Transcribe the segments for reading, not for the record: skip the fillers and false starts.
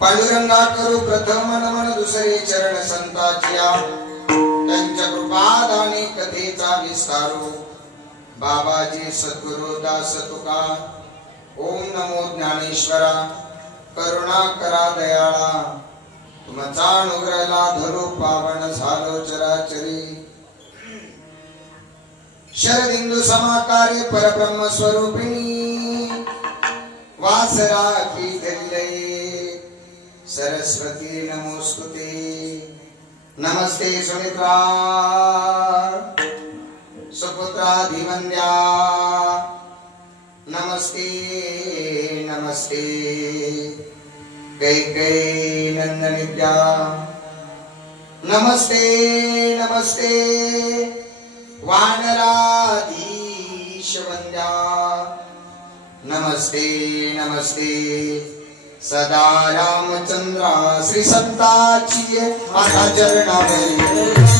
पांडुरंगा करू प्रथम नमन दुसरे चरण संताचिया त्यांच्या कृपादाने कथेचा विस्तारो बाबाजी सद्गुरु दास तुका ओम नमो ज्ञानेश्वरा करुणा करा दयाळा तुमचा अनुग्रहला धरू पावन झालो चराचरी शरदिंदू समाकारे परब्रह्म स्वरूपिणी वासरा की धल्ले सरस्वती नमोस्तुते नमस्ते सुमित्रा सुपुत्रा धीवंद्या नमस्ते नमस्ते कैकेयी नंदनित्या नमस्ते नमस्ते वानराधीश वंद्या नमस्ते नमस्ते सदा रामचंद्रा श्री संताची माझा चरणावरी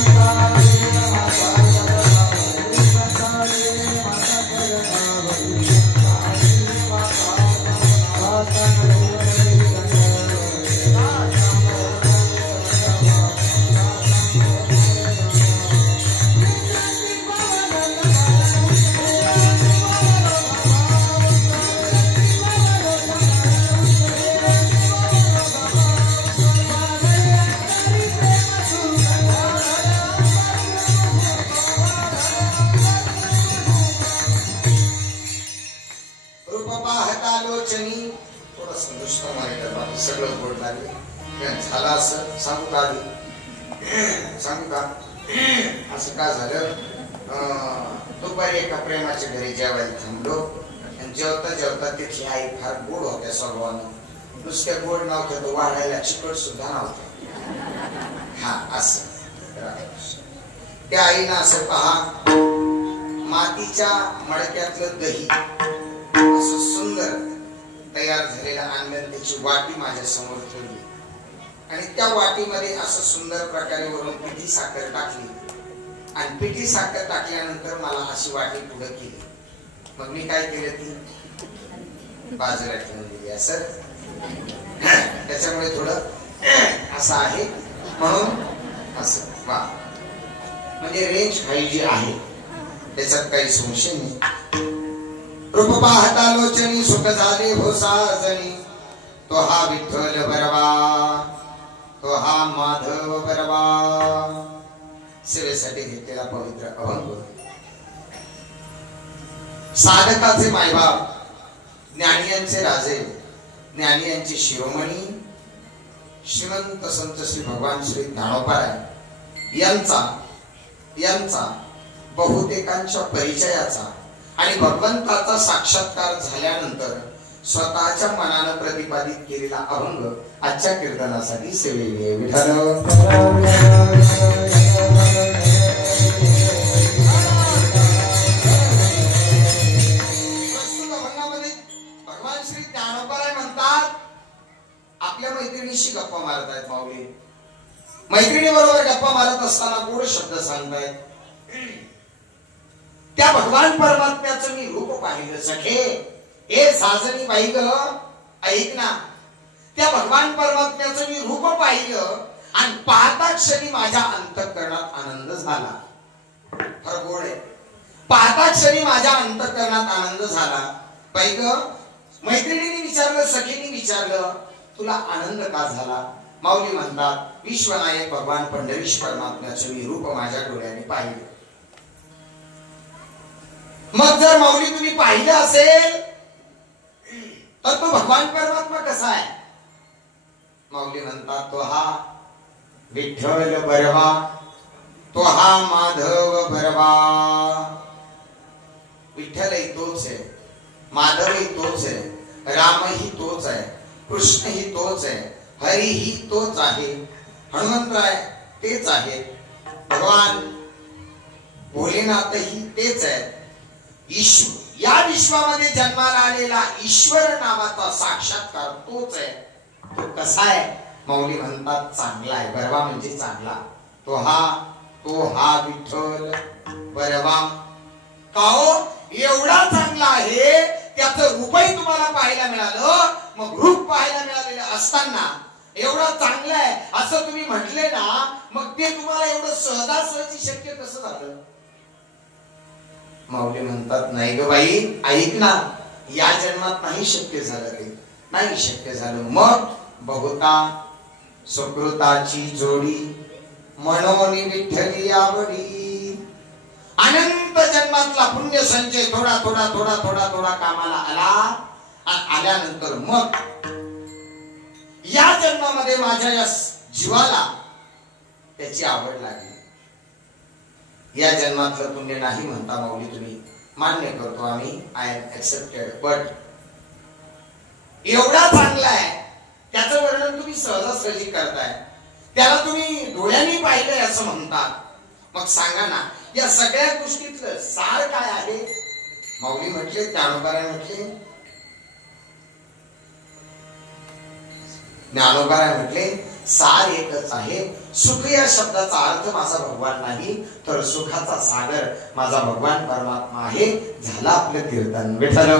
सांगू का असं का झालं दुपारी एका प्रेमाच्या घरी जेवायला थांबलो आणि जेवता जेवता तिथली आई फार गोड होत्या स्वभावानं नुसत्या गोड नव्हत्या तो वाढायला चिकट सुद्धा नव्हत्या हा असं त्या आईनं असं पहा मातीच्या मडक्यातलं दही असं सुंदर तयार झालेलं आणलं त्याची वाटी माझ्या समोर ठेवली आणि त्या वाटीमध्ये असं सुंदर प्रकारे वरून पिठी साखर टाकली आणि पिठी साखर टाकल्यानंतर मला अशी वाटी पुढे केली. मग मी काय केलं, ती बाजूला ठेवून दिली असं. त्याच्यामुळे थोडं असं आहे म्हणून असं वा, म्हणजे रेंज हाय जी आहे त्याच्यात काही संशय नाही. रूप पाहता लोचनी सुख झाले हो साजनी, तो हा विठ्ठल बरवा, तो हा माधव बरवा. सेवेसाठी घेतलेला पवित्र अभंग. साधकाचे मायबाप, ज्ञानियांचे राजे, ज्ञानियांचे शिरोमणी श्रीमंत संत श्री भगवान श्री ज्ञानोबा यांचा बहुतेकांच्या परिचयाचा आणि भगवंताचा साक्षात्कार झाल्यानंतर स्वतःच्या मनानं प्रतिपादित केलेला अभंग आजच्या कीर्तनासाठी सेवेले. विठ्ठल भगवान श्री ज्ञानोबा म्हणतात, आपल्या मैत्रिणीशी गप्पा मारत आहेत माऊली. मैत्रिणी बरोबर गप्पा मारत असताना गोड शब्द सांगतायत. त्या भगवान परमात्म्याचं मी रूप पाहिलं सखे. हे साजनी बाई ग, ऐक ना, त्या भगवान परमात्म्याचं मी रूप पाहिलं आणि पाहता क्षणी माझ्या अंतःकरणात आनंद झाला. फार गोड आहे. पाहता क्षणी माझ्या अंतःकरणात आनंद झाला. बाई ग, मैत्रिणीने विचारलं, सखीने विचारलं, तुला आनंद का झाला? माऊली म्हणतात, विश्वनायक भगवान पंढरीश परमात्म्याचं मी रूप माझ्या डोळ्याने पाहिलं. मग जर माऊली तुम्ही पाहिलं असेल तर तो भगवान परमात्मा कसा आहे? माऊली म्हणतात, तो हा विठ्ठल बरवा, तो हा माधव बरवा. विठ्ठलही तोच आहे, माधवही तोच आहे, रामही तोच आहे, कृष्णही तोच आहे, हरिही तोच आहे, हनुमंतराय तेच आहे, भगवान भोलेनाथही तेच आहे. ईश्वर, या विश्वामध्ये जन्माला आलेला ईश्वर नावाचा साक्षात्कार तोच आहे. तो कसा आहे? माऊली म्हणतात, चांगला आहे. बरवा म्हणजे चांगला. तो हा विठ्ठल बरवा. का हो? एवढा चांगला आहे, त्याचं रूपही तुम्हाला पाहायला मिळालं. मग रूप पाहायला मिळालेलं असताना एवढा चांगला आहे असं तुम्ही म्हटले ना, मग ते तुम्हाला एवढं सहजासहजी शक्य कसं झालं? माऊली म्हणतात, नाही ग बाई, ऐक ना, या जन्मात नाही शक्य झालं, ते नाही शक्य झालं. मग बहुता सुकृताची जोडी म्हणून विठ्ठली आवडी. अनंत जन्मातला पुण्य संचय थोडा थोडा थोडा थोडा थोडा कामाला आला आणि आल्यानंतर मग या जन्मामध्ये माझ्या या जीवाला त्याची आवड लागली. या जन्मातलं पुण्य नाही म्हणता माऊली तुम्ही, मान्य करतो आम्ही, आय एम एक्सेप्टेड. बट एवढा चांगला आहे, त्याचं वर्णन तुम्ही सहजासहजी करताय, त्याला तुम्ही डोळ्यांनी पाहिलंय असं म्हणतात. मग सांगा ना, या सगळ्या गोष्टीतलं सार काय आहे? माऊली म्हटले, ज्ञानोबाराय म्हटले, ज्ञानोबाराय म्हटले, सार एकच आहे. सुख या शब्दाचा अर्थ माझा भगवान नाही, तर सुखाचा सागर माझा भगवान परमात्मा आहे. झालं आपलं कीर्तन. विठ्ठल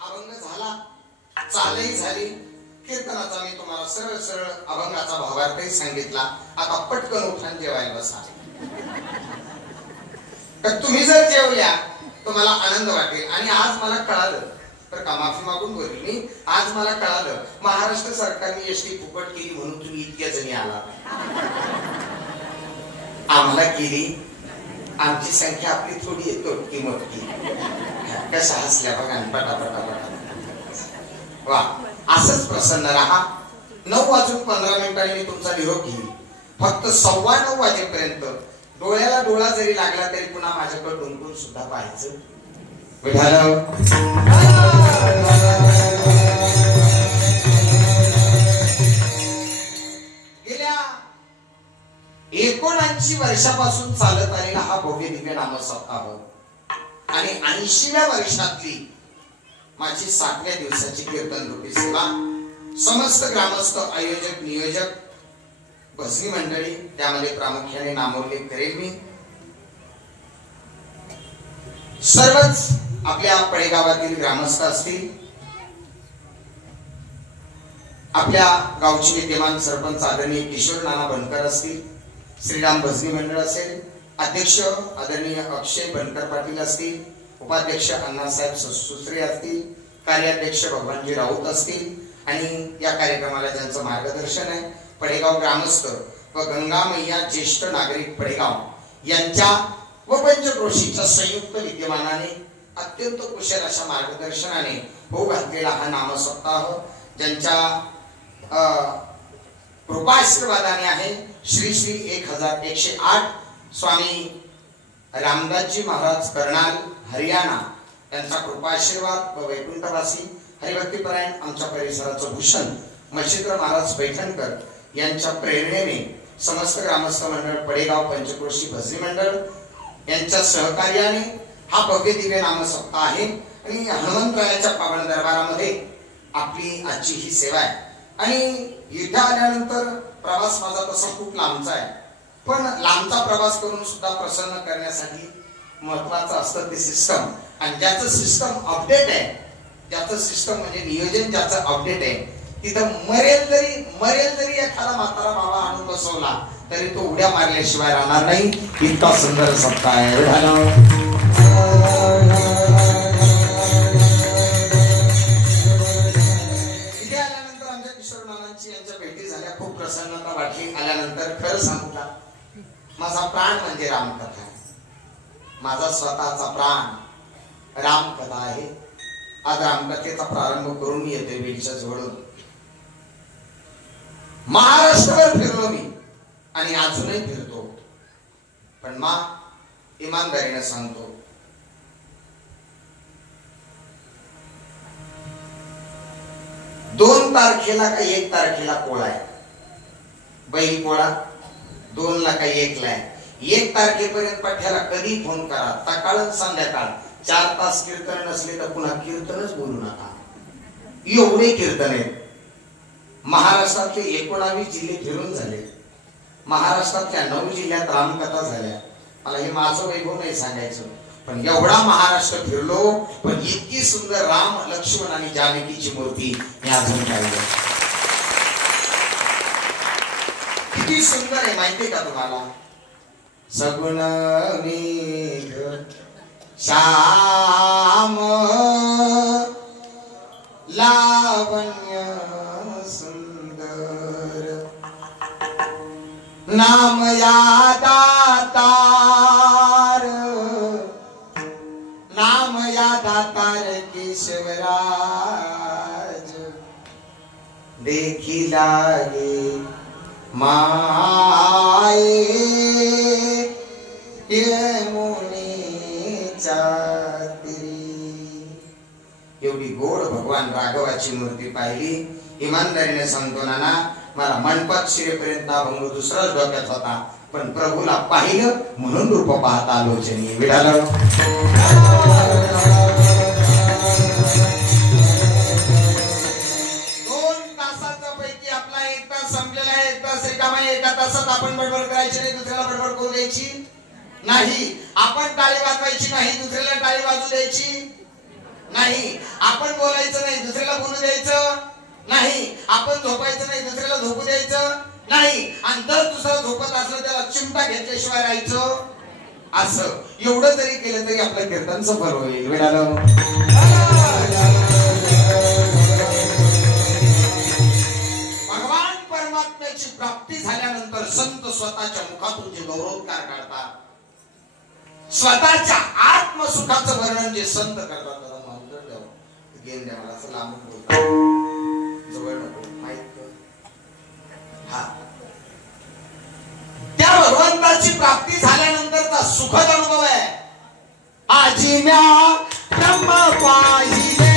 अभंग झाला, चालही झाली. कीर्तनाचा मी तुम्हाला सरळ सरळ अभंगाचा भावार्थही सांगितला. आता पटकन उठून जेवायला बसा. तर तुम्ही जर जेवल्या तर मला आनंद वाटेल. आणि आज मला कळालं, तर का माफी मागून बोलली मी, आज मला कळालं महाराष्ट्र सरकारने एसटी फुकट केली म्हणून तुम्ही इतक्या जणी आला. आम्हाला केली, आमची संख्या आपली थोडी आहे, तोटकी मोठी. कशा हसल्या बघा, पटापटा. वा, असंच प्रसन्न राहा. 9:15 मी तुमचा निरोप घेईन. फक्त 9:15 वाजेपर्यंत डोळ्याला डोळा जरी लागला तरी पुन्हा माझ्याकडे डोंकून सुद्धा पाहायचं. गेल्या 79 वर्षापासून चालत आलेला हा भव्य दिव्य नाम सप्ताह 80व्या वर्षातली माझी 7व्या दिवसाची कीर्तन रूपी सेवा समस्त ग्रामस्थ आयोजक नियोजक भजनी मंडळी त्यामध्ये प्रामुख्याने नामोल्लेख करेल मी सर्वच आपल्या पडेगावातील ग्रामस्थ असतील आपल्या गावचे विद्यमान सरपंच आदरणीय किशोर नाना बनकर असतील श्रीराम भजनी मंडळ असेल अध्यक्ष आदरणीय अक्षय बनकर पाटील असतील उपाध्यक्ष अण्णासाहेब सुसरे असतील कार्याध्यक्ष भगवानजी राऊत असतील आणि या कार्यक्रमाला ज्यांचं मार्गदर्शन आहे पडेगाव ग्रामस्थ व गंगा मैया ज्येष्ठ नागरिक पडेगाव यांच्या व पंचक्रोशीच्या संयुक्त विद्यमानाने अत्यंत कुशल अशा मार्गदर्शनाने होऊ घातलेला हा नामसप्ताह ज्यांच्या कृपाशीर्वादाने आहे श्री श्री 1108 स्वामी रामदासजी महाराज कर्नाल हरियाणा यांचा कृपाशीर्वाद व वैकुंठवासी हरिभक्तीपरायण आमच्या परिसराचं भूषण मच्छिंद्र महाराज पैठणकर यांच्या प्रेरणेने समस्त ग्रामस्थ मंडळ पडेगाव पंचक्रोशी भजनी मंडळ यांच्या सहकार्याने हा भव्य दिव्य नामसप्ताह आहे आणि हनुमंतरायाच्या पावन दरबारामध्ये आपली आजची ही सेवा आहे आणि इथे आल्यानंतर प्रवास माझा तसा खूप लांबचा आहे पण लांबचा प्रवास करून सुद्धा प्रसन्न करण्यासाठी महत्वाचं असतं ते सिस्टम आणि ज्याचं सिस्टम अपडेट आहे ज्याचं सिस्टम म्हणजे नियोजन ज्याचं अपडेट आहे तिथं मरेल जरी एखादा म्हातारा बाबा आणून बसवला तरी तो उड्या मारल्याशिवाय राहणार नाही इतका सुंदर सप्ताह आहे यांच्या भेटी झाल्या खूप प्रसन्नता वाटली आल्यानंतर खरं सांगू का माझा प्राण म्हणजे रामकथा आहे माझा स्वतःचा प्राण रामकथा आहे आज रामकथेचा प्रारंभ करून येते बीडच्या जवळून महाराष्ट्रभर फिरलो मी आणि अजूनही फिरतो पण मा इमानदारीने सांगतो 2 तारखेला का 1 तारखेला पोळा आहे बैल पोळा 2 ला का 1 ला आहे 1 तारखेपर्यंत पठ्याला कधी फोन करा सकाळ संध्याकाळ 4 तास कीर्तन नसले तर पुन्हा कीर्तनच बोलू नका एवढे कीर्तन आहेत महाराष्ट्रातले 19 जिल्हे फिरून झाले महाराष्ट्रातल्या 9 जिल्ह्यात रामकथा झाल्या मला हे माझं वैभव नाही सांगायचं पण एवढा महाराष्ट्र फिरलो पण इतकी सुंदर राम लक्ष्मण आणि जानकीची मूर्ती मी अजून पाहिली किती सुंदर आहे माहिती का तुम्हाला सगुण मेघ श्याम लावण्य सुंदर नाम यादाता दातार केशवराज देखी लागे माये एवढी गोड भगवान राघवाची मूर्ती पाहिली इमानदारीने सांगतो नाना मला मंडपात शिरेपर्यंत अभंग दुसराच डोक्यात होता पण प्रभूला पाहिलं म्हणून रूप पाहता आलोचनी विडाला 2 तासाचा पैकी आपला 1 तास संपलेला आहे 1 तास रिकामा आहे 1 तासात आपण बडबड करायची नाही दुसऱ्याला बडबड करू द्यायची नाही आपण टाळी वाजवायची नाही दुसऱ्याला टाळी वाजू द्यायची नाही आपण बोलायचं नाही दुसऱ्याला बोलू द्यायचं नाही आपण झोपायचं नाही दुसऱ्याला झोपू द्यायचं नाही आणि जर दुसरा झोपत असलं त्याला चिमटा घेतल्याशिवाय राहायचं असं एवढं जरी केलं तरी आपलं कीर्तन सफल होईल भगवान परमात्म्याची प्राप्ती झाल्यानंतर संत स्वतःच्या मुखातून जे गौरवकार काढतात स्वतःच्या आत्मसुखाचं वर्णन जे संत करतात गेम द्या मला असं लांबून बोलतात जवळ नको माहित हा त्या भगवंताची प्राप्ती झाल्यानंतरचा सुखद अनुभव आहे आजी म्या ब्रह्म पाहिले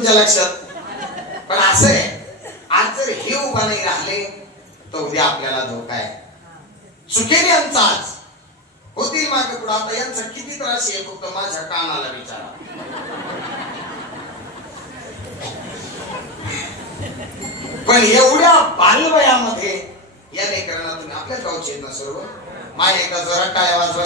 तुमच्या लक्षात. पण असं आहे, आज जर हे उभा नाही राहिले तर उद्या आपल्याला धोका आहे. सुखेरी यांचा आज होतील मागे पुढे. आता यांचा किती त्रास आहे फक्त माझ्या कानाला विचारा. पण एवढ्या बालवयामध्ये या लेकरांना तुम्ही आपल्या गावचे आहेत ना सर्व, माय एकदा जरा टाळ्या वाजवा.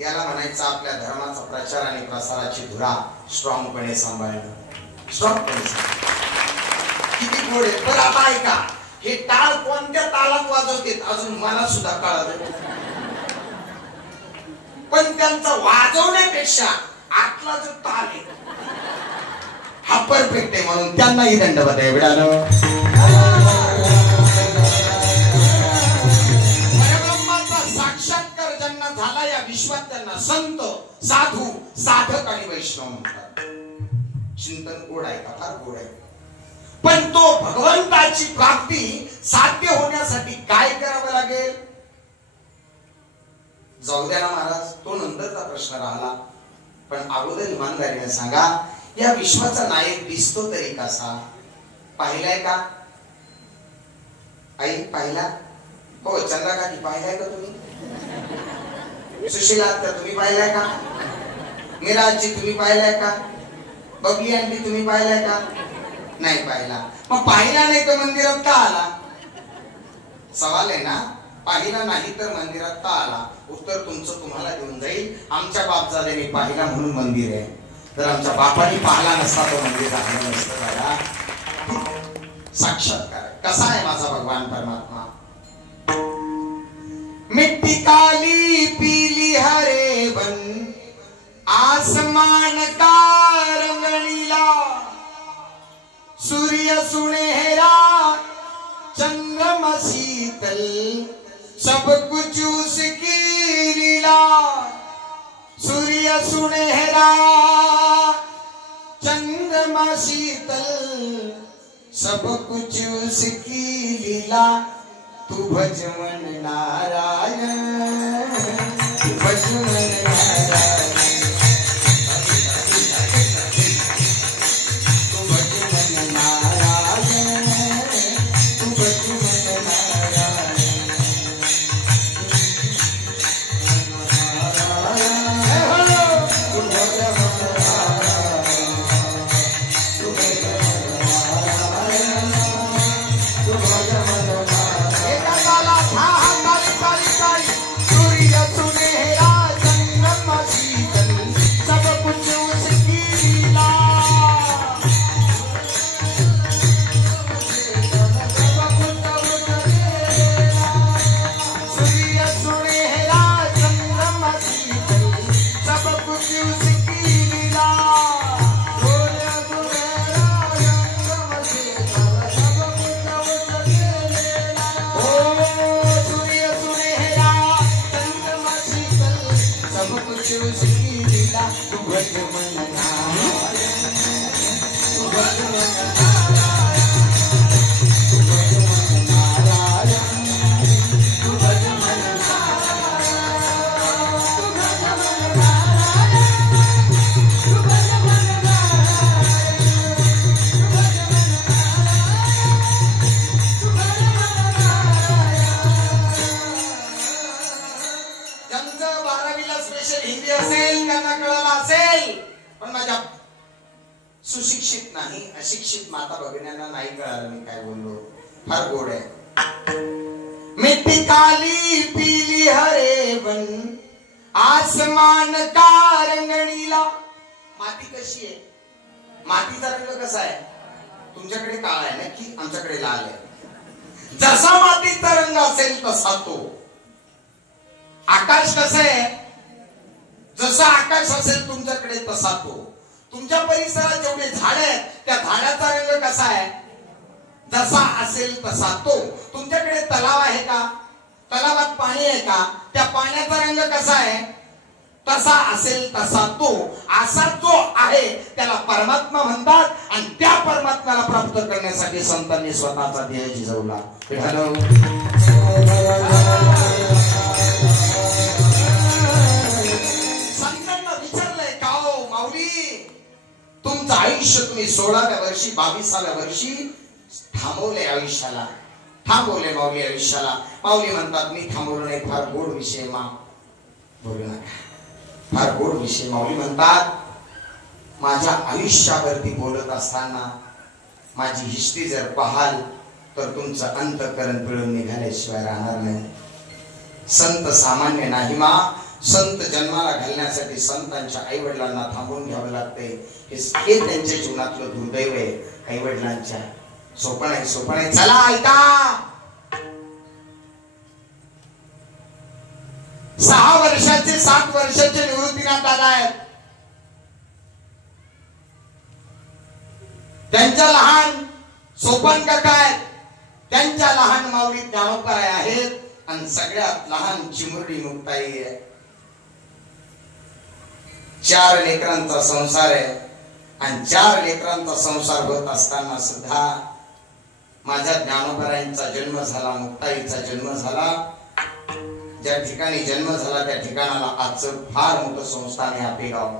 याला म्हणायचं आपल्या धर्माचा प्रचार आणि प्रसाराची धुरा स्ट्रॉंगपणे सांभाळणं. स्ट्रॉंगपणे किती गोड आहे. बरं आता ऐका, हे टाळ कोणत्या तालात वाजवतात अजून मला सुद्धा कळत, पण त्यांचा वाजवण्यापेक्षा आतला जो ताल आहे हा परफेक्ट आहे, म्हणून त्यांनाही दंडवत आहे. परब्रह्माचा साक्षात्कार ज्यांना झाला या विश्वात त्यांना संत, साधू, साधक आणि वैष्णव म्हणतात. चिंतन गोड आहे का? फार गोड आहे. पण तो भगवंताची प्राप्ती साध्य होण्यासाठी काय करावं लागेल? जाऊ द्या ना महाराज, तो नंतरचा प्रश्न राहिला. पण अगोदर इमानदारीने सांगा, या विश्वाचा नायक दिसतो तरी कसा? पाहिलाय का? आई पाहिला? हो चंद्रकाठी पाहिलाय का तुम्ही? सुशीला आत्या तुम्ही पाहिलाय का? मीराजी तुम्ही पाहिलाय का? बबली आंटी तुम्ही पाहिलाय का? नाही पाहिला. मग पाहिला नाही तर मंदिरात का आला? सवाल आहे ना. पाहिला नाही तर मंदिरात का आला? उत्तर तुमचं तुम्हाला देऊन जाईल. आमच्या बापजादेने पाहिला म्हणून मंदिर आहे. जर आमच्या बापाने पाहिला नसता तो मंदिर राहिलं नसतं. बघा साक्षात्कार कसा आहे माझा भगवान परमात्मा. मिट्टी काली पीली हरे बन आसमान का रंगणीला, सूर्य सुनहरा चंद्रमा शीतल सब कुछ उसकी लीला. सूर्य सुनहरा चंद्रमा शीतल सब कुछ उसकी लीला. तू भज मन नारायण, तू भज मन नारायण, तू भज मन नारायण, तू भज मन नारायण. सुशिक्षित नाही अशिक्षित माता भगिन्यांना नाही कळालं मी काय बोललो. फार गोड आहे. मिट्टी काली पीली हरे बन आसमान का रंगणीला. माती कशी आहे? मातीचा रंग कसा आहे? तुमच्याकडे काळा आहे नक्की, आमच्याकडे लाल आहे. जसा मातीचा रंग असेल तसा तो. आकाश कसं आहे? जसा आकाश असेल तुमच्याकडे तसा तो. तुमच्या परिसरात जेवढे झाड आहेत त्या झाडाचा रंग कसा आहे? जसा असेल तसा तो. तुमच्याकडे तलाव आहे का? तलावात पाणी आहे का? त्या पाण्याचा रंग कसा आहे? तसा असेल तसा तो. असा जो आहे त्याला परमात्मा म्हणतात. आणि त्या परमात्म्याला प्राप्त करण्यासाठी संतांनी स्वतःचा देह झिजवला. तुमचं आयुष्य तुम्ही 16व्या वर्षी 22व्या वर्षी थांबवले आयुष्याला, थांबवले माऊली आयुष्याला. माऊली म्हणतात मी थांबवलो नाही, फार गोड विषय मा बोलू नका, फार गोड विषय. माऊली म्हणतात माझ्या आयुष्यावरती बोलत असताना माझी हिस्ट्री जर पाहाल तर तुमचं अंतःकरण पिळून निघाल्याशिवाय राहणार नाही. संत सामान्य नाही मा. संत जन्माला घालण्यासाठी संतांच्या आई वडिलांना थांबून घ्यावं लागते. हे त्यांच्या जीवनातलं दुर्दैव आहे. आई वडिलांच्या सोपं आहे, सोपं आहे. चला ऐका, 6 वर्षाचे 7 वर्षाचे निवृत्तीनाथ दादा आहेत. त्यांच्या लहान सोपान काका आहेत, त्यांच्या लहान माऊली ज्ञानोबाई आहेत, आणि सगळ्यात लहान चिमुरडी मुक्ताई आहे. 4 लेकरांचा संसार आहे, आणि 4 लेकरांचा संसार होत असताना सुद्धा माझ्या ज्ञानोबाईंचा जन्म झाला, मुक्ताईचा जन्म झाला. ज्या ठिकाणी जन्म झाला त्या ठिकाणाला आजचं फार मोठं संस्थान आहे आपेगाव.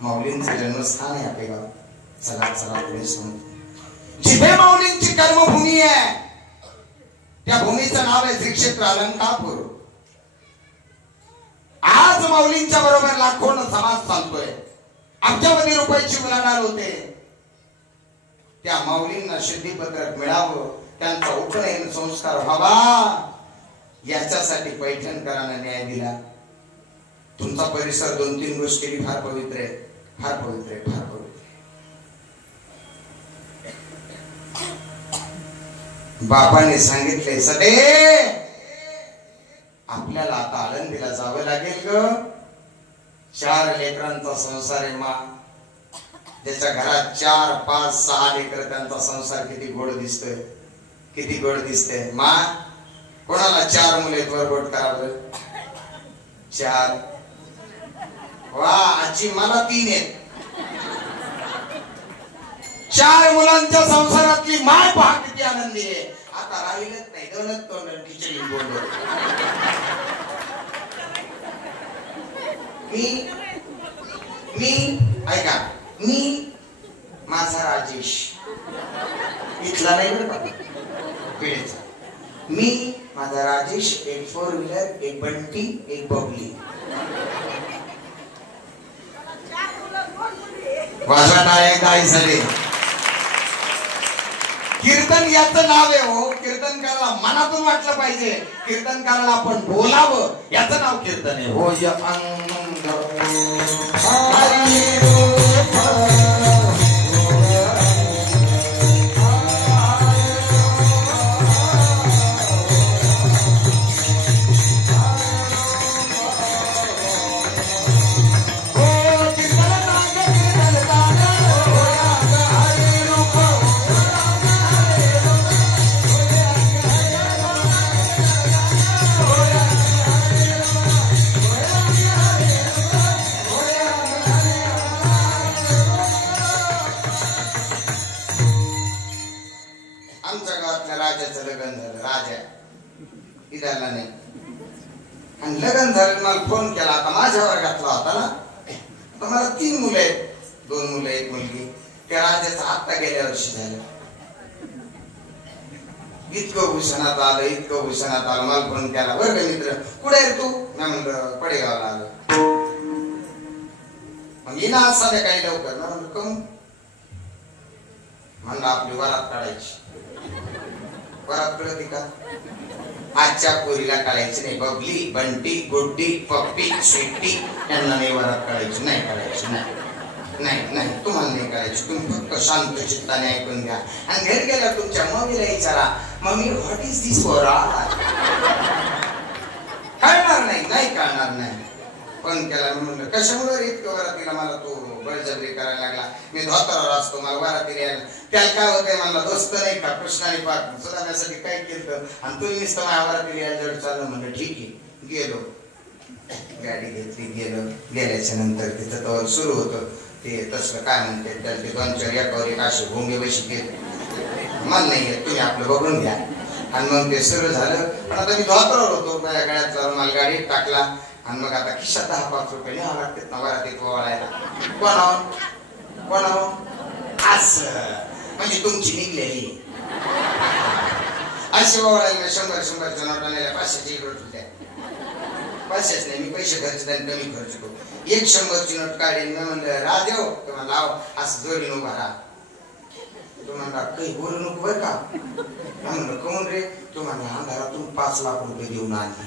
माऊलींचं जन्मस्थान आहे आपेगाव. चला चला पुढे सांगतो. जिथे माऊलींची कर्मभूमी आहे त्या भूमीचं नाव आहे श्री क्षेत्र अलंकापूर. आज माऊलींच्या बरोबर लाखोंना समाज चालतोय, अब्जावधी रुपयाची उलाढाल होते. त्या माऊलींना शुद्धीपत्रक मिळावं, त्यांचा उपनयन संस्कार व्हावा, याच्यासाठी पैठणकरांना न्याय दिला. तुमचा परिसर 2-3 गोष्टी फार पवित्र आहे, फार पवित्र आहे, फार पवित्र. बापाने सांगितले सदे आपल्याला आता आळंदीला जावं लागेल ग. 4 लेकरांचा संसार आहे मा. त्याच्या घरात 4, 5, 6 लेकर, त्यांचा संसार किती गोड दिसतोय, किती गोड दिसतंय मा. कोणाला 4 मुले वरबोट करावं? 4. वा आजी, मला 3 आहेत. 4 मुलांच्या संसारातली माय पहा किती आनंदी आहे. आता राहिलंच नाही, दोनच तोंड खिचडी बोललो. मी ऐका, मी माझा राजेश इथला नाही बरं का, पिढीचा. मी माझा राजेश, एक 4 व्हीलर, एक बंटी, एक बबली. वाजवा टाळे काय झाले. कीर्तन याचं नाव आहे हो. कीर्तनकाराला मनातून वाटलं पाहिजे, कीर्तनकाराला आपण बोलावं, याचं नाव कीर्तन आहे हो. आणि लग्न झालं. मला फोन केला, आता माझ्या वर्गातला होता ना, तर मला 3 मुलं आहेत, 2 मुलं 1 मुलगी. त्या राजाचं आता गेल्या वर्षी झालं. इतकं भूषणात आलं, इतकं भूषणात आलं. मला फोन केला, वर्ग मित्र कुठे आहे तू? मी म्हणलं पडेगावला आलो. मग येणं आज संध्याकाळी लवकर ना. म्हणलं कम? म्हणलं आपली वरात काढायची. वरात कळती का? आजच्या पोरीला काढायची नाही. बबली, बंटी, गुड्डी, पप्पी, स्वीटी यांना नाही वरात काढायची. नाही काढायची, नाही नाही, तुम्हाला नाही काढायची. तुम्ही फक्त शांत चित्ताने ऐकून घ्या. आणि घरी गेला तुमच्या मम्मीला विचारा, मम्मी व्हॉट इज दिस वरात? कळणार नाही, नाही कळणार नाही. फोन केला, मी म्हणलं कशामुळे इतकं वरातीला मला तो बळजबरी करायला लागला. मी धोतरावर असतो, मला वरातीला यायला. त्याला काय होतंय म्हणला, दोस्त नाही का कृष्णाने पाक सुधारण्यासाठी काय केलं, आणि तुम्ही नुसतं माझ्या वरातीला यायला जड चाललं. म्हणलं ठीक आहे. गेलो, गाडी घेतली, गेलो. गेल्याच्या नंतर तिथं तर सुरू होतं ते तसं काय म्हणते त्याला, ते 2-4 एकावर एक असे भोंगे बशी केले. मला नाही येत, तुम्ही आपलं बघून घ्या. आणि मग ते सुरू झालं. पण आता मी धोतरावर होतो, माझ्या गळ्यातला रुमाल गाडीत टाकला, आणि मग आता खिशात 10-5 रुपये न्यावं लागतात ना वरातीत वळायला. कोणावर कोणा असं म्हणजे तुमची निघलेली असे ओळखले 100 नोटा नेल्या 500ची इकडे तुटल्या 500 नाही मी पैसे खर्च कमी खर्च करू 100ची नोट काढीन मी म्हणलं रादेव तुम्हाला लाव असं जोडीन उभा राहा तो म्हणला काही बोलू नको बरं का म्हणलं कोण रे तो म्हणला अंधारातून 5 लाख रुपये देऊन आणले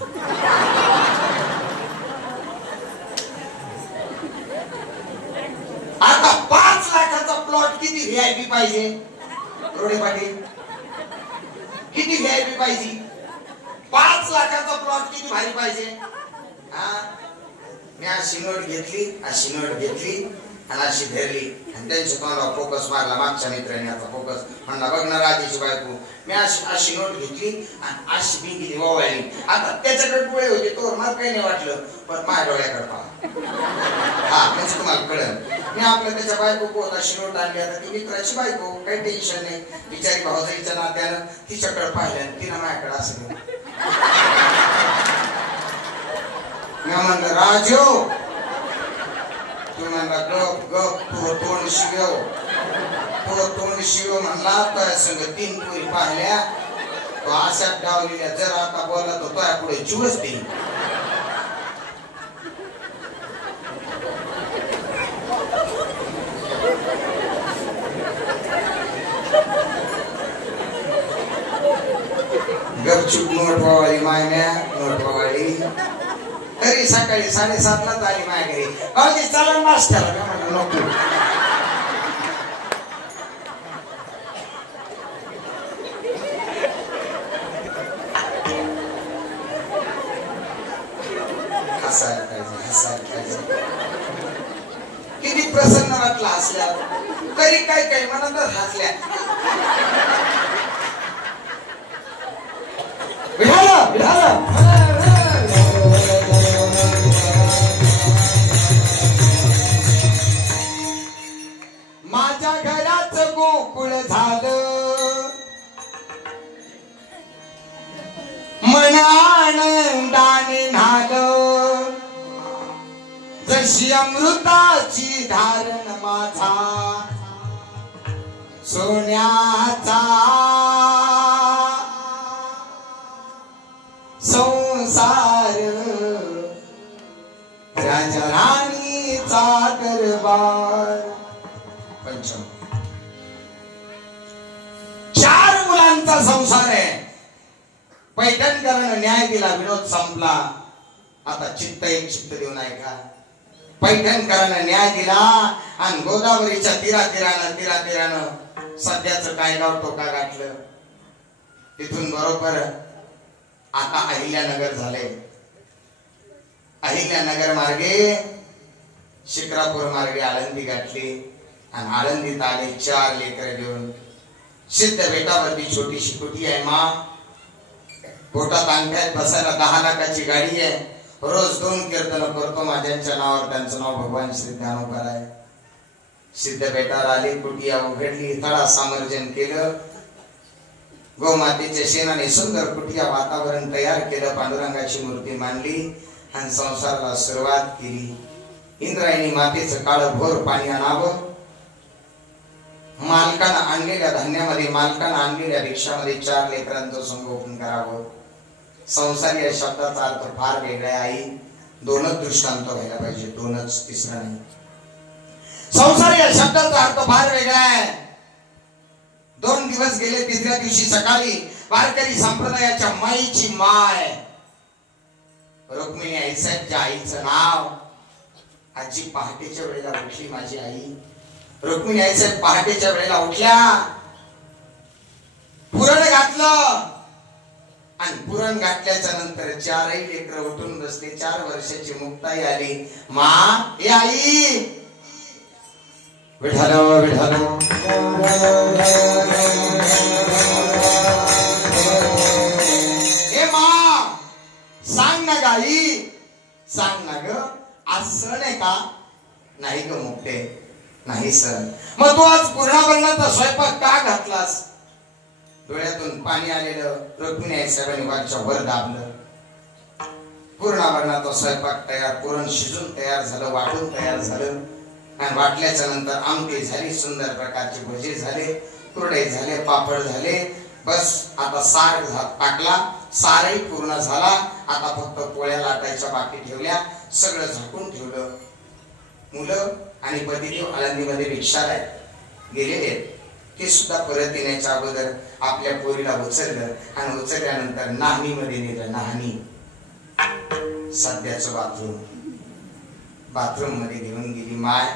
आता 5 लाखाचा प्लॉट किती व्हीआयपी पाहिजे रोडे पाटील किती व्हीआयपी पाहिजे 5 लाखाचा प्लॉट किती भारी पाहिजे मी अशी नोट घेतली आणि अशी धरली आणि त्यांच्या तोंडावर फोकस मारला मागच्या मित्राने आता फोकस म्हणला बघ ना राजेची बायको मी अशी नोट घेतली आणि अशी बिंगी ओवाळली आता त्याच्याकडे डोळे होते तो मला काही नाही वाटलं पण माझ्या डोळ्याकडे पहा हा म्हणजे तुम्हाला कळलं मी आपलं त्याच्या बायको पोत अशी नोट आणली आता ती मित्राची बायको काही टेन्शन नाही बिचारी भाऊजाईच्या नात्यानं तिच्याकडे पाहिलं तिनं माझ्याकडे असं मी म्हणलं राजो तू म्हणला गप गप तू तोंड शिव म्हणला तर संग 3 पोरी पाहिल्या तो अशात डावलेल्या जर आता बोलला तो तुझ्या पुढे जीवच देईन गपचूप नोट पवाळी मायन्या नोट पवाळी तरी सकाळी 7:30 आली माझ्या घरी भाऊजी चला नाश्त्याला मी म्हणलं नको हसायला पाहिजे किती प्रसन्न वाटलं हसल्या तरी काही मनातच हसल्या माझ्या घरात गोकुळ झालं मन आनंदाने न्हालं जशी अमृताची धारण माझा सोन्याचा संसार राजा राणीचा दरबार पंचम 4 मुलांचा संसार आहे पैठणकरांना न्याय दिला विनोद संपला आता चित्त देऊन ऐका पैठणकरांना न्याय दिला आणि गोदावरीच्या तीरातीरानं सध्याचं काय गाव टोका गाठलं तिथून बरोबर आता अहिल्यानगर झाले अहिल्यानगर मार्गे शिक्रापूर मार्गे आळंदी गाठली आणि आळंदीत आले 4 लेकर घेऊन सिद्ध बेटावरती छोटीशी कुटी आहे मा पोटात अंगठ्यात बसायला 10 लाखाची गाडी आहे रोज 2 कीर्तन करतो माझ्यांच्या नावावर त्यांचं नाव भगवान श्री ज्ञानोबा आहे सिद्ध बेटावर आली कुटिया उघडली तळा सामर्जन केलं गोमातेच्या शेणाने सुंदर कुटिया वातावरण तयार केलं पांडुरंगाची मूर्ती मांडली आणि संसाराला सुरुवात केली इंद्रायणी मातेचं काळं भोर पाणी आणावं मालकानं आणलेल्या धान्यामध्ये मालकानं आणलेल्या रिक्षामध्ये 4 लेकरांचं संगोपन करावं संसार या शब्दाचा अर्थ फार वेगळा आहे 2च दृष्टांत व्हायला पाहिजे 2च तिसरा नाही संसार या शब्दाचा अर्थ फार वेगळा आहे 2 दिवस गेले 3ऱ्या दिवशी सकाळी वारकरी संप्रदायाच्या माईची माय रुक्मिणी आईसाहेबच्या आईचं नाव आजी पहाटेच्या वेळेला उठली माझी आई रुक्मिणी आईसाहेब पहाटेच्या वेळेला उठल्या पुरण घातलं आणि पुरण घातल्याच्या नंतर 4ही लेकरं उठून बसले 4 वर्षाची मुक्ताई आली मा ए आई विठालो विठालो ए मा सांग ना गाई सांग ना ग आज सण आहे का नाही ग मुक्ते नाही सण मग तू आज पूर्णावरणाचा स्वयंपाक का घातलास डोळ्यातून पाणी आलेलं रुक्मिणी आईसाहेबांनी वरच्या वर दाबलं पूर्णावरणाचा स्वयंपाक तयार पुरण शिजून तयार झालं वाटून तयार झालं आणि वाटल्याच्या नंतर आमटी झाली, सुंदर प्रकारचे भजी झाले, कुरडे झाले, पापड झाले. बस आता सार टाकला, सारही पूर्ण झाला. आता फक्त पोळ्या लाटायच्या बाकी ठेवल्या. सगळं झाकून ठेवलं. मुलं आणि पतिदेव आळंदीमध्ये रिक्षाला गेलेले, ते सुद्धा परत येण्याच्या अगोदर आपल्या पोरीला उचललं आणि उचलल्यानंतर नाहनीमध्ये नेलं. नाहनी सध्याचं बाथरूम मध्ये घेऊन गेली माय.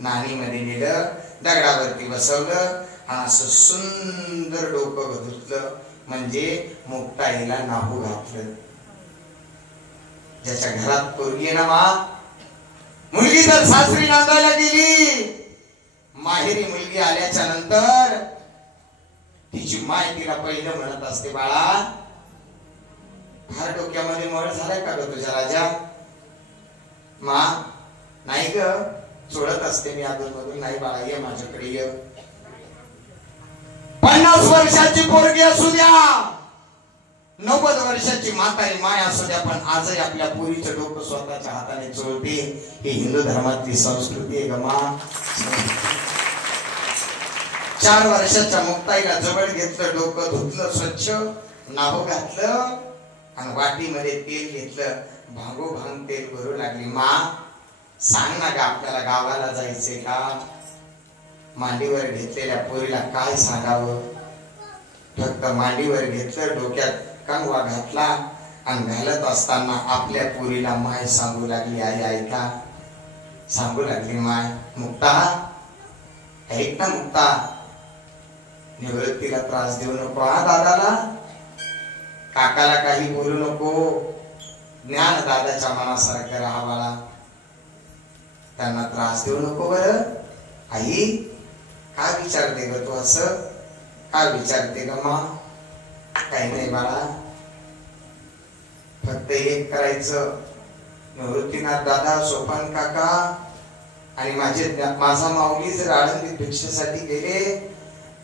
नाहनीमध्ये नेलं, दगडावरती बसवलं आणि असं सुंदर डोकं धुतलं, म्हणजे मुक्ताईला नाहू घातलं. ज्याच्या घरात पोरगी आहे ना मा, मुलगी जर सासरी नांदायला गेली, माहेरी मुलगी आल्याच्या नंतर तिची माय तिला पहिलं म्हणत असते, बाळा फार डोक्यामध्ये मळ झालाय का ग तुझ्या राजा? मा नाही ग, सोडत असते मी अधून मधून, नाही बाळा ये माझ्याकडे ये. 50 वर्षाची पोरगी असू द्या, 90 वर्षाची म्हातारी माय असू द्या, पण आजही आपल्या पोरीचं डोकं स्वतःच्या हाताने चोळते. ही हिंदू धर्मातली संस्कृती आहे ग मा. 4 वर्षाच्या मुक्ताईला जवळ घेतलं, डोकं धुतलं, स्वच्छ नाहू घातलं आणि वाटीमध्ये तेल घेतलं. भांगोभांग तेल भरू लागली. मा सांग ना ग, आपल्याला गावाला जायचंय का? मांडीवर घेतलेल्या पोरीला काय सांगावं? फक्त मांडीवर घेतलं, डोक्यात कंगवा घातला आणि घालत असताना आपल्या पोरीला माय सांगू लागली, आई ऐका. सांगू लागली माय, मुक्ता ऐक ना मुक्ता, निवृत्तीला त्रास देऊ नको हा दादाला, काकाला काही बोलू नको, ज्ञान दादाच्या मनासारखं राहा बाळा, त्यांना त्रास देऊ नको. बर आई काय विचारते ग तू? असं काय विचारते ग मा? काही नाही बाळा, फक्त एक करायचं, निवृत्तीनाथ दादा, सोपान काका आणि माझा माऊली जर आळंदीत भिक्षेसाठी गेले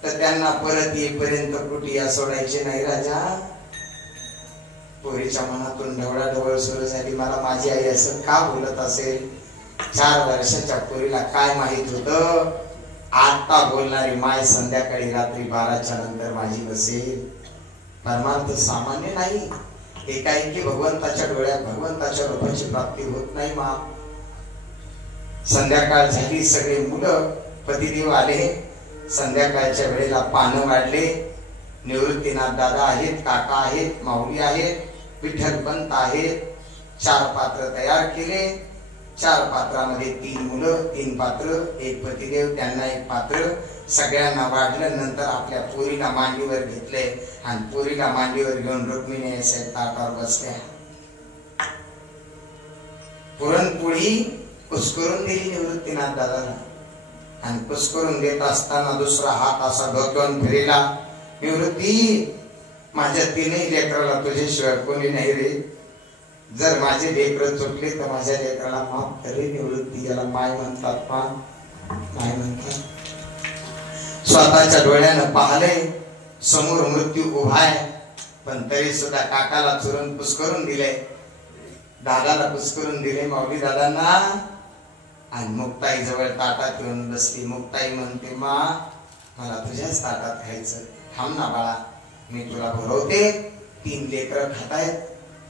तर त्यांना परत येईपर्यंत कुटिया सोडायचे नाही राजा. पोरीच्या मनातून ढवळाढवळ सुरू झाली. मला माझी आई असं का बोलत असेल? 4 वर्षाच्या पोरीला काय माहित होतं? आता बोलणारी माय संध्याकाळी रात्री 12च्या नंतर माझी बसेल. परमार्थ सामान्य नाही. एकाएकी भगवंताच्या डोळ्यात भगवंताच्या रूपाची प्राप्ती होत नाही मा. संध्याकाळ झाली, सगळे मुलं पतिदेव आले. संध्याकाळच्या वेळेला पानं वाढले. निवृत्तीनाथ दादा आहेत, काका आहेत, माऊली आहेत, विठ्ठलपंत आहेत. 4 पात्र तयार केले. 4 पात्रामध्ये 3 मुलं, 3 पात्र, 1 पतिदेव, त्यांना 1 पात्र. सगळ्यांना वाढलं. नंतर आपल्या पोरीला मांडीवर घेतले आणि पोरीला मांडीवर घेऊन रुक्मिणी ताटावर बसल्या. पुरणपोळी कुस्करून दिली निवृत्तीनाथ दादाला आणि कुस्करून देत असताना दुसरा हात असा डोक्यावर फिरला. निवृत्ती, माझ्या 3ही लेकराला तुझ्याशिवाय कोणी नाही रे. जर माझे लेकर चुकले तर माझ्या लेकराला माफ कर रे निवृत्ती. याला माय म्हणतात, माय म्हणतात. स्वतःच्या डोळ्यानं पाहले, समोर मृत्यू उभा आहे, पण तरी सुद्धा काकाला चुरून पुस्करून दिले, दादाला पुस्करून दिले, माऊली दादांना. आणि मुक्ताई जवळ ताटात येऊन बसली. मुक्ताई म्हणते, मा मला तुझ्याच ताटात खायचं. थांब ना बाळा, मी तुला भरवते. 3 लेकरं खातायत,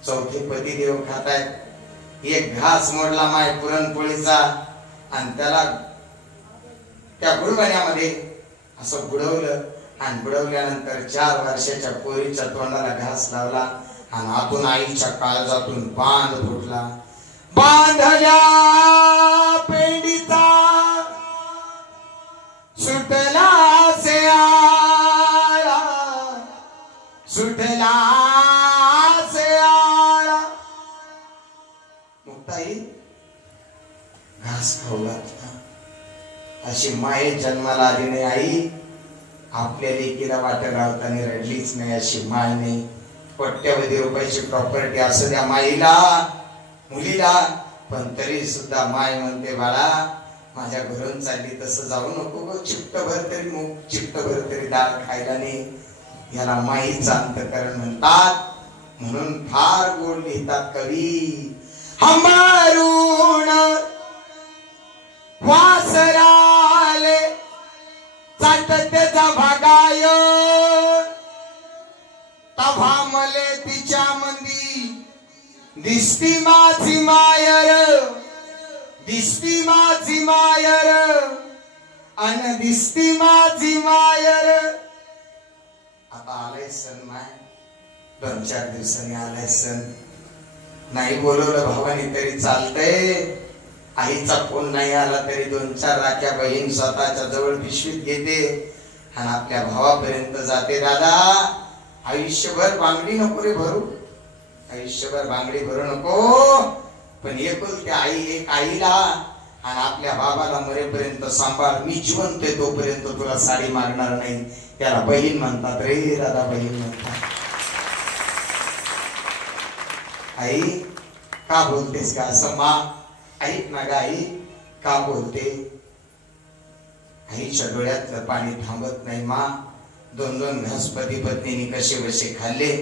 4थी पतिदेव खातायत. एक घास मोडला माय पुरणपोळीचा आणि त्याला त्या गुळवण्यामध्ये असं बुडवलं आणि बुडवल्यानंतर 4 वर्षाच्या पोरीच्या तोंडाला घास लावला आणि आतून आईच्या काळजातून बांध फुटला. बांधल्या पेंडीचा सुटला से आळा, सुटला से आळा. मुक्ताई घास खाऊ घातला. अशी माये जन्माला आली नाही. आई आपल्या लेकीला वाटत लावताना रडलीच नाही, अशी माय नाही. कोट्यवधी रुपयाची प्रॉपर्टी असू द्या माईला, मुलीला, पण तरी सुद्धा माय म्हणते, बाळा माझ्या घरून चालली तसं जाऊ नको गो. चिपटभर तरी डाळ खायला नाही. याला माईचं अंतःकरण म्हणतात. म्हणून फार गोड लिहितात कवी. हमारून वासराले चाटत्याचा भागाय तव्हा मले तिच्या मंदी दिसती माझी मायर, दिसती माझी मायर अन दिसती माझी मायर. आता आलाय सण माय, 2-4 दिवसांनी आलाय सण. नाही बोलवलं भावानी तरी चालतंय, आईचा फोन नाही आला तरी 2-4 राख्या बहीण स्वतःच्या जवळ पिशवीत घेते आणि आपल्या भावापर्यंत जाते. दादा आयुष्यभर बांगडी नको रे भरू, आयुष्यभर बांगडी भरू नको, पण एकुलत्या आई एक आईला आणि आपल्या बाबाला मरेपर्यंत सांभाळ. मी जिवंत आहे तोपर्यंत तुला साडी मागणार नाही. त्याला बहीण म्हणतात रे दादा, बहीण म्हणतात. आई का बोलतेस का असं? मा ऐक ना ग आई, का बोलते? आईच्या डोळ्यातलं पाणी थांबत नाही. मा 2-2 घास पती पत्नीने कसे बसे खाल्ले.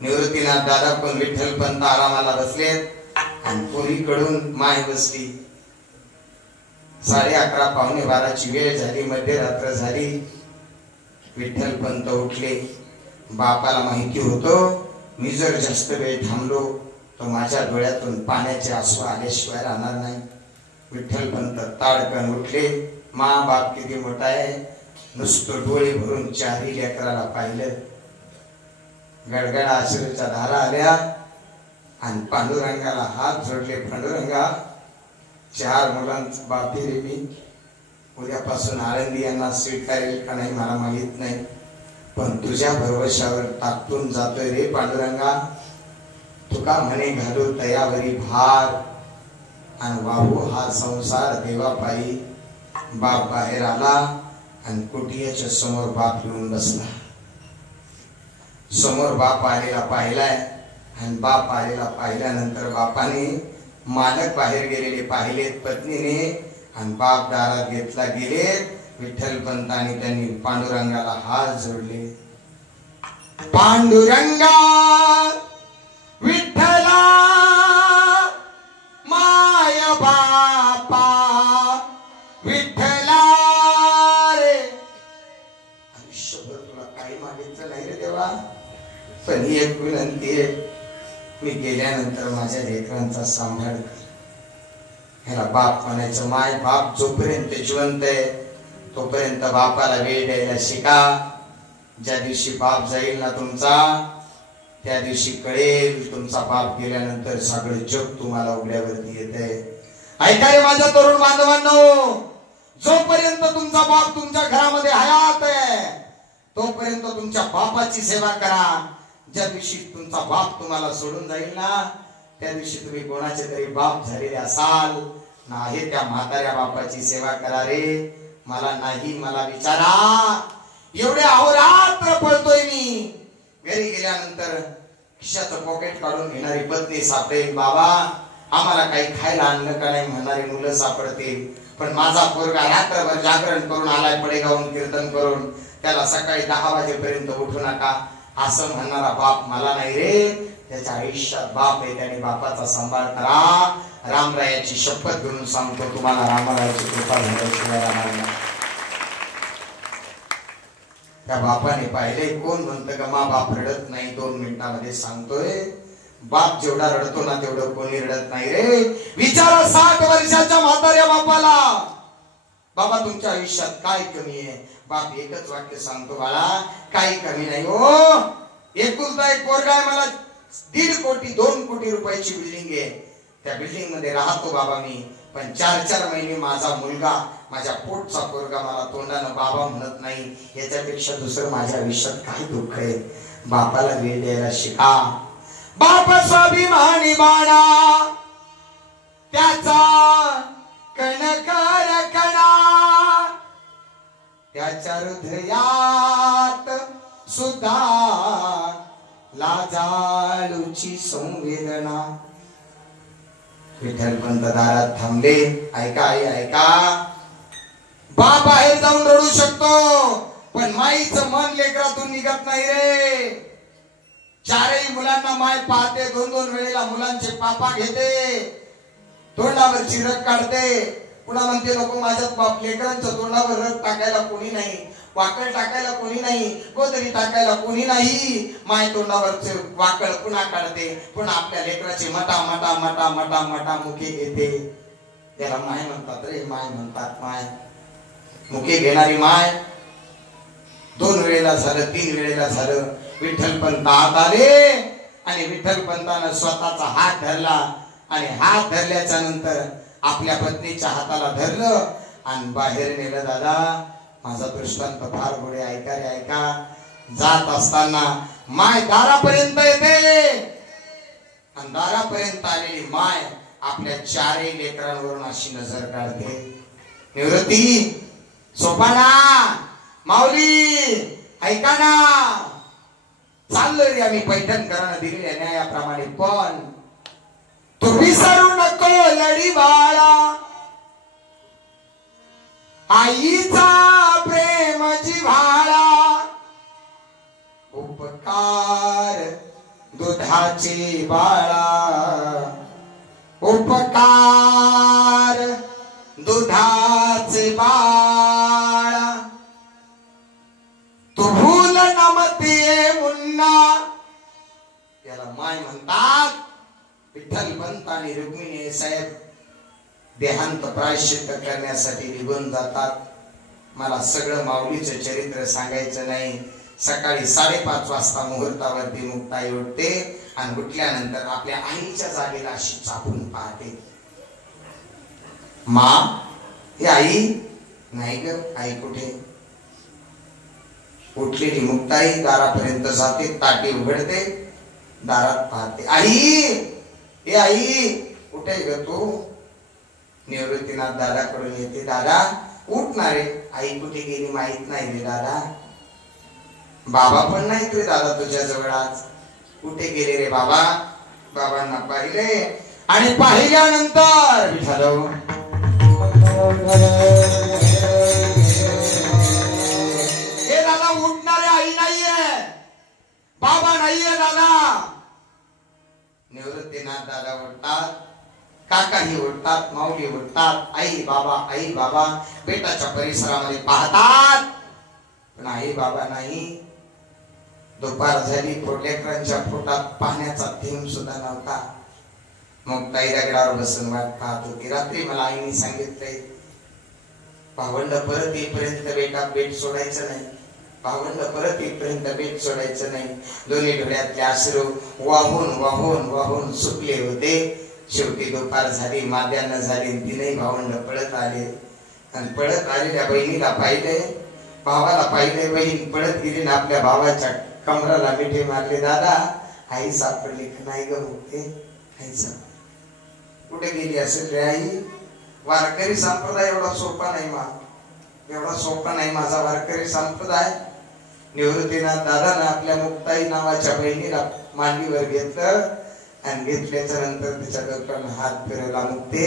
निवृत्तीनाथ दादा पण विठ्ठल पंत आरामाला बसलेत आणि पोरीकडून माय बसली. 11:30 पावणे 12ची वेळ झाली, मध्यरात्र झाली. विठ्ठल पंत उठले. बापाला माहिती होतं मी जर जास्त वेळ थांबलो तर माझ्या डोळ्यातून पाण्याचे आसू आल्याशिवाय राहणार नाही. विठ्ठल पंत ताडकन उठले. मा बाप किती मोठा आहे, नुसतं डोळे भरून 4ही लेकराला पाहिलं. गडगड आश्रूच्या धारा आल्या आणि पांडुरंगाला हात जोडले. पांडुरंगा 4 मुलांचा बाप रे मी, उद्यापासून आळंदी यांना स्वीकारेल का नाही मला माहित नाही, पण तुझ्या भरवशावर टाकून जातोय रे पांडुरंगा. तुका म्हणे घालू तयावरी भार आणि वाहू हा संसार देवापायी. बाप बाहेर आला आणि कुटियाच्या समोर बाप येऊन बसला. समोर बाप आलेला पाहिलाय आणि बाप आलेला पाहिल्यानंतर बापाने मालक बाहेर गेलेले पाहिलेत पत्नीने आणि बाप दारात घेतला गेलेत. विठ्ठल पंतांनी त्यांनी पांडुरंगाला हात जोडले. पांडुरंगा विठ्ठला माय बापा विठ्ठला रे. आयुष्यभर तुला काही मागितलं नाही रे देवा, पण ही एक विनंती आहे, मी गेल्यानंतर माझ्या लेकरांचा सांभाळ कर. ह्याला बाप म्हणायचं. माय बाप जोपर्यंत जिवंत आहे तोपर्यंत बापाला वेळ द्यायला शिका. ज्या दिवशी बाप जाईल ना तुमचा, त्या दिवशी कळेल तुमचा बाप गेल्यानंतर सगळे जग तुम्हाला उघड्यावरती येते. ऐका रे माझ्या तरुण बांधवांनो, जोपर्यंत तुमचा बाप तुमच्या घरामध्ये हयात आहे तोपर्यंत तुमच्या बापाची सेवा करा. ज्या दिवशी तुमचा बाप तुम्हाला सोडून जाईल ना, त्या दिवशी तुम्ही कोणाचे तरी बाप झालेले असाल नाही, त्या म्हाताऱ्या बापाची सेवा करा रे. मला नाही, मला विचारा. एवढे अहोरात्र पळतोय मी, घरी गेल्यानंतर खिशाचं पॉकेट काढून घेणारी पत्नी सापडेल, बाबा आम्हाला काही खायला आणलं का नाही म्हणणारी मुलं सापडतील, पण माझा पोरगा रात्रभर जागरण करून आलाय पडेगावून कीर्तन करून, त्याला सकाळी 10 वाजेपर्यंत उठू नका असं म्हणणारा बाप मला नाही रे. त्याच्या आयुष्यात बाप आहे, त्याने बापाचा सांभाळ करा. रामरायाची शपथ घेऊन सांगतो तुम्हाला, रामरायाची कृपा झाल्याशिवाय राहणार नाही. त्या बापाने पाहिले. कोण म्हणतं का मा बाप रडत नाही? 2 मिनिटांमध्ये सांगतोय. बाप जेवढा रडतो ना तेवढं कोणी रडत नाही रे. विचारा 60 वर्षाच्या म्हाताऱ्या बापाला, बाबा तुमच्या आयुष्यात काय कमी आहे? बाप एकच वाक्य सांगतो, बाळा काही कमी नाही हो. एकुलता एक पोरगा आहे, मला 1.5 कोटी 2 कोटी रुपयाची बिल्डिंग आहे, त्या बिल्डिंग मध्ये राहतो बाबा मी, पण 4-4 महिने माझा मुलगा, माझ्या पोटचा पोरगा मला तोंडानं बाबा म्हणत नाही. याच्यापेक्षा दुसरं माझ्या आयुष्यात काय दुःख आहे? बापाला वेळ द्यायला शिका. बाप स्वाभिमानी बाणा त्याचा कणकर कणा, त्याच्या हृदयात सुद्धा लाजाळूची संवेदना. विठ्ठल पंत दारात थांबले. ऐका आई ऐका, बाप बाहेर जाऊन रडू शकतो पण माईचं मन लेकरातून निघत नाही रे. 4ही मुलांना माय पाहते, 2-2 वेळेला मुलांचे पापा घेते, तोंडावरची रग काढते, पुन्हा म्हणते नको माझ्या बाप लेकरांच्या तोंडावर रग टाकायला कोणी नाही, वाकळ टाकायला कोणी नाही, गोदरी टाकायला कोणी नाही. माय तोंडावरचे वाकळ पुन्हा काढते, पुन्हा आपल्या लेकराचे मटा मटा मटा मटा मटा मुखे घेते. त्याला माय म्हणतात रे, माय म्हणतात. माय मुखे घेणारी माय. 2 वेळेला झालं, 3 वेळेला झालं, विठ्ठलपंत आत आले आणि विठ्ठलपंतानं स्वतःचा हात धरला आणि हात धरल्याच्या नंतर आपल्या पत्नीच्या हाताला धरलं आणि बाहेर नेलं. दादा माझा दृष्टांत फार गोडे, ऐका रे ऐका. जात असताना माय दारापर्यंत येते आणि दारापर्यंत आलेली माय आपल्या 4ही लेकरांवरून अशी नजर काढते. निवृत्ती, सोपाना, माऊली, ऐका ना, चाललोय रे आम्ही पैठणकरांना दिलेल्या न्यायाप्रमाणे, पण तू विसरू नको लढी बाळा आईचा प्रेम जिव्हाळा. उपकार दुधाचे बाळा, उपकार दुधाचे बाळा, तू भूल नमते मुन्ना. याला माय म्हणतात. विठ्ठलपंत आणि रुक्मिणी साहेब देहांत प्रायश्चित्त करण्यासाठी निघून जातात. मला सगळं माऊलीचं चरित्र सांगायचं नाही. सकाळी 5:30 वाजता मुहूर्तावरती मुक्ताई उठते आणि उठल्यानंतर आपल्या आईच्या जागेला अशी चापून पाहते. मा, ही आई नाही ग, आई कुठे? उठलेली मुक्ताई दारापर्यंत जाते, ताटी उघडते, दारात पाहते. आई, ए आई कुठे ग तू? निवृत्तीनाथ दादाकडून येते. दादा उठणारे. आई कुठे गेली माहित नाही रे दादा. बाबा पण नाहीत रे दादा तुझ्या जवळ आज. कुठे गेले रे बाबा? बाबांना पाहिले आणि पाहिल्यानंतर विठ्ठल हे दादा उठणारे आई नाहीये, बाबा नाहीये दादा. निवृत्तीनाथ दादा उठतात, काकाही उठतात, माऊली उठतात. आई बाबा बेटाच्या परिसरामध्ये पाहतात, पण आई बाबा नाही. दुपार झाली, लेकरांच्या पोटात पाण्याचा थेंब सुद्धा नव्हता. मग ताई दगडावर बसून वाट पाहत होती. रात्री मला आईने सांगितलंय, भावंड परत येईपर्यंत बेटा बेट सोडायचं नाही, भावंड परत येईपर्यंत बेट सोडायचं नाही. दोन्ही डोळ्यातले अश्रू वाहून वाहून वाहून सुकले होते. शेवटी दुपार झाली, माध्यान्ह झाली, तीनही भावंड पळत आले आणि पळत आलेल्या बहिणीला पाहिले, भावाला पाहिले. बहीण पळत गेली ना आपल्या भावाच्या कमराला मिठी मारले. दादा आई सापडली का नाही ग? मुक्ते आई सापडली. कुठे गेली असेल रे आई? वारकरी संप्रदाय एवढा सोपा नाही मा, एवढा सोपा नाही माझा वारकरी संप्रदाय. निवृत्तीनाथ दादानं आपल्या मुक्ताई नावाच्या बहिणीला मांडीवर घेतलं आणि घेतल्याच्या नंतर तिच्या डोक्यावर हात फिरवला. मुक्ते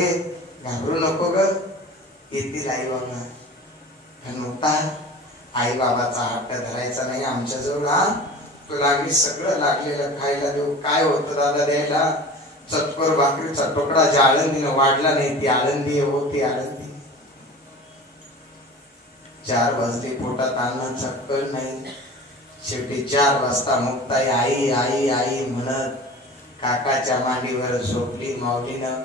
घाबरू नको ग, येतील आई बाबा. मुक्ता आई बाबाचा हट्ट धरायचा नाही आमच्या जवळ. हा तुला आम्ही सगळं लागलेलं खायला देऊ. काय होतं दादा द्यायला? चतकोर भाकरीचा तुकडा ज्या आळंदीनं वाढला नाही ती आळंदी होती आळंदी. 4 वाजले, पोटात अन्नाचा कळ नाही. शेवटी 4 वाजता मुक्ताई आई आई आई म्हणत काकाच्या मांडीवर झोपली. माऊलीनं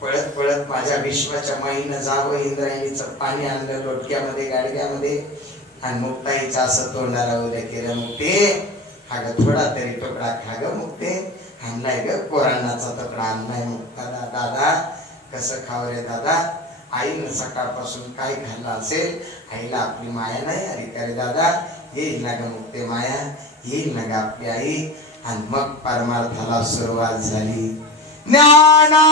पळत पळत माझ्या विश्वाच्या माईनं जावं इंद्रायणीचं पाणी आणलं लोटक्यामध्ये गाडग्यामध्ये आणि मुक्ताईचं असं तोंडाला उद्या केलं. मुक्ते हा ग थोडा तरी तुकडा खा ग. मुक्ते आणलाय ग, पोरांनाचा तुकडा आणलाय. मुक्ता दादा कसं खाव रे दादा? आईनं सकाळपासून काय खाल्लं असेल? आईला आपली माया नाही आली का रे दादा? येईल ना ग मुक्ते माया, येईल ना ग आपली आई. आणि मग परमार्थाला सुरुवात झाली. ज्ञानाचा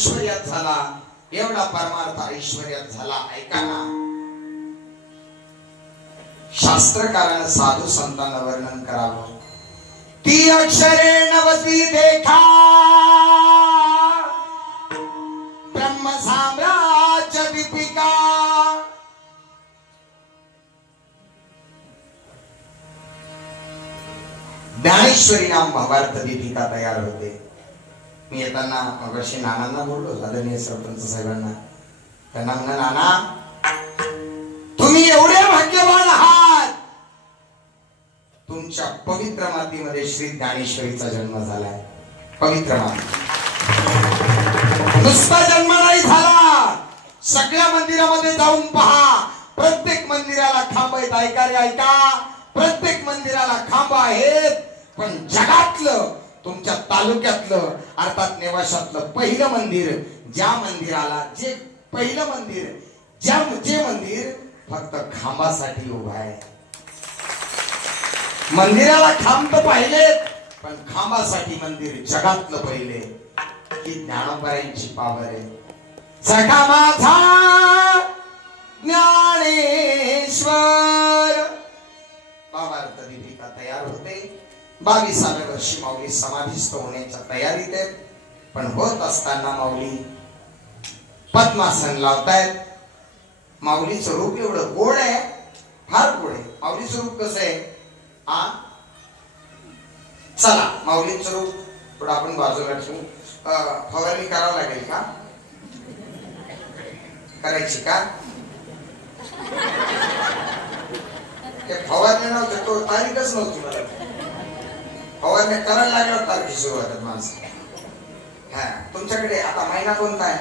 ऐश्वर्यात झाला, एवढा परमार्थ ऐश्वर्यात झाला. ऐका ना, शास्त्रकारानं साधू संतांना वर्णन करावं. ती अक्षरे नवती देखा, ब्रह्म साम्राज्य दीपिका. ज्ञानेश्वरी नाम भावार्थ दीपिका तयार होते. मी येताना मगाशी नानांना बोललो, आदरणीय सरपंच साहेबांना. त्यांना म्हणा, नाना तुम्ही एवढे भाग्यवान आहात, तुमच्या पवित्र मातीमध्ये श्री ज्ञानेश्वरीचा जन्म झालाय. पवित्र माती, नुसता जन्म नाही झाला. सगळ्या मंदिरामध्ये जाऊन पहा, प्रत्येक मंदिराला खांब आहेत. ऐका रे ऐका, प्रत्येक मंदिराला खांब आहेत. पण जगातलं, तुमच्या तालुक्यातलं अर्थात नेवाशातलं पहिलं मंदिर, ज्या मंदिराला जे पहिलं मंदिर, जे मंदिर फक्त खांबासाठी उभा आहे. मंदिराला खांब तर पाहिले, पण खांबासाठी मंदिर जगातलं पहिले. ही ज्ञानोबरायांची पावर आहे. सखा माझा ज्ञानेश्वर. भावार्थ दीपिका तयार होते. 22व्या वर्षी माऊली समाधीस्थ होण्याच्या तयारीत आहेत. पण होत असताना माऊली पद्मासन लावतायत. माऊलीचं रूप एवढं गोड आहे, फार गोड आहे. माऊलीचं रूप कसं आहे? चला माऊलीचं रूप थोडं आपण बाजूला ठेवू. फवारणी करावं लागेल का? करायची का? ते फवारणी नव्हते, तो तारीखच नव्हती मला. फवारणी करायला लागल्यावर तारखी सुरू होतात माणसं. हा, तुमच्याकडे आता महिना कोणता आहे?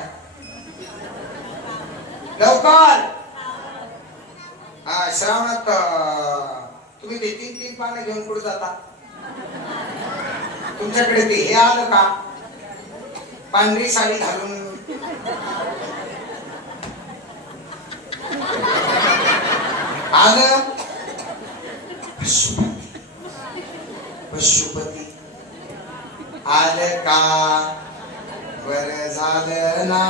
लवकर. श्रावणात तुम्ही ते 3 पानं घेऊन कुठे जाता? तुमच्याकडे ते हे आलं का? पांढरी साडी घालून आलं. पशुपती आलं का? बरं झालं ना.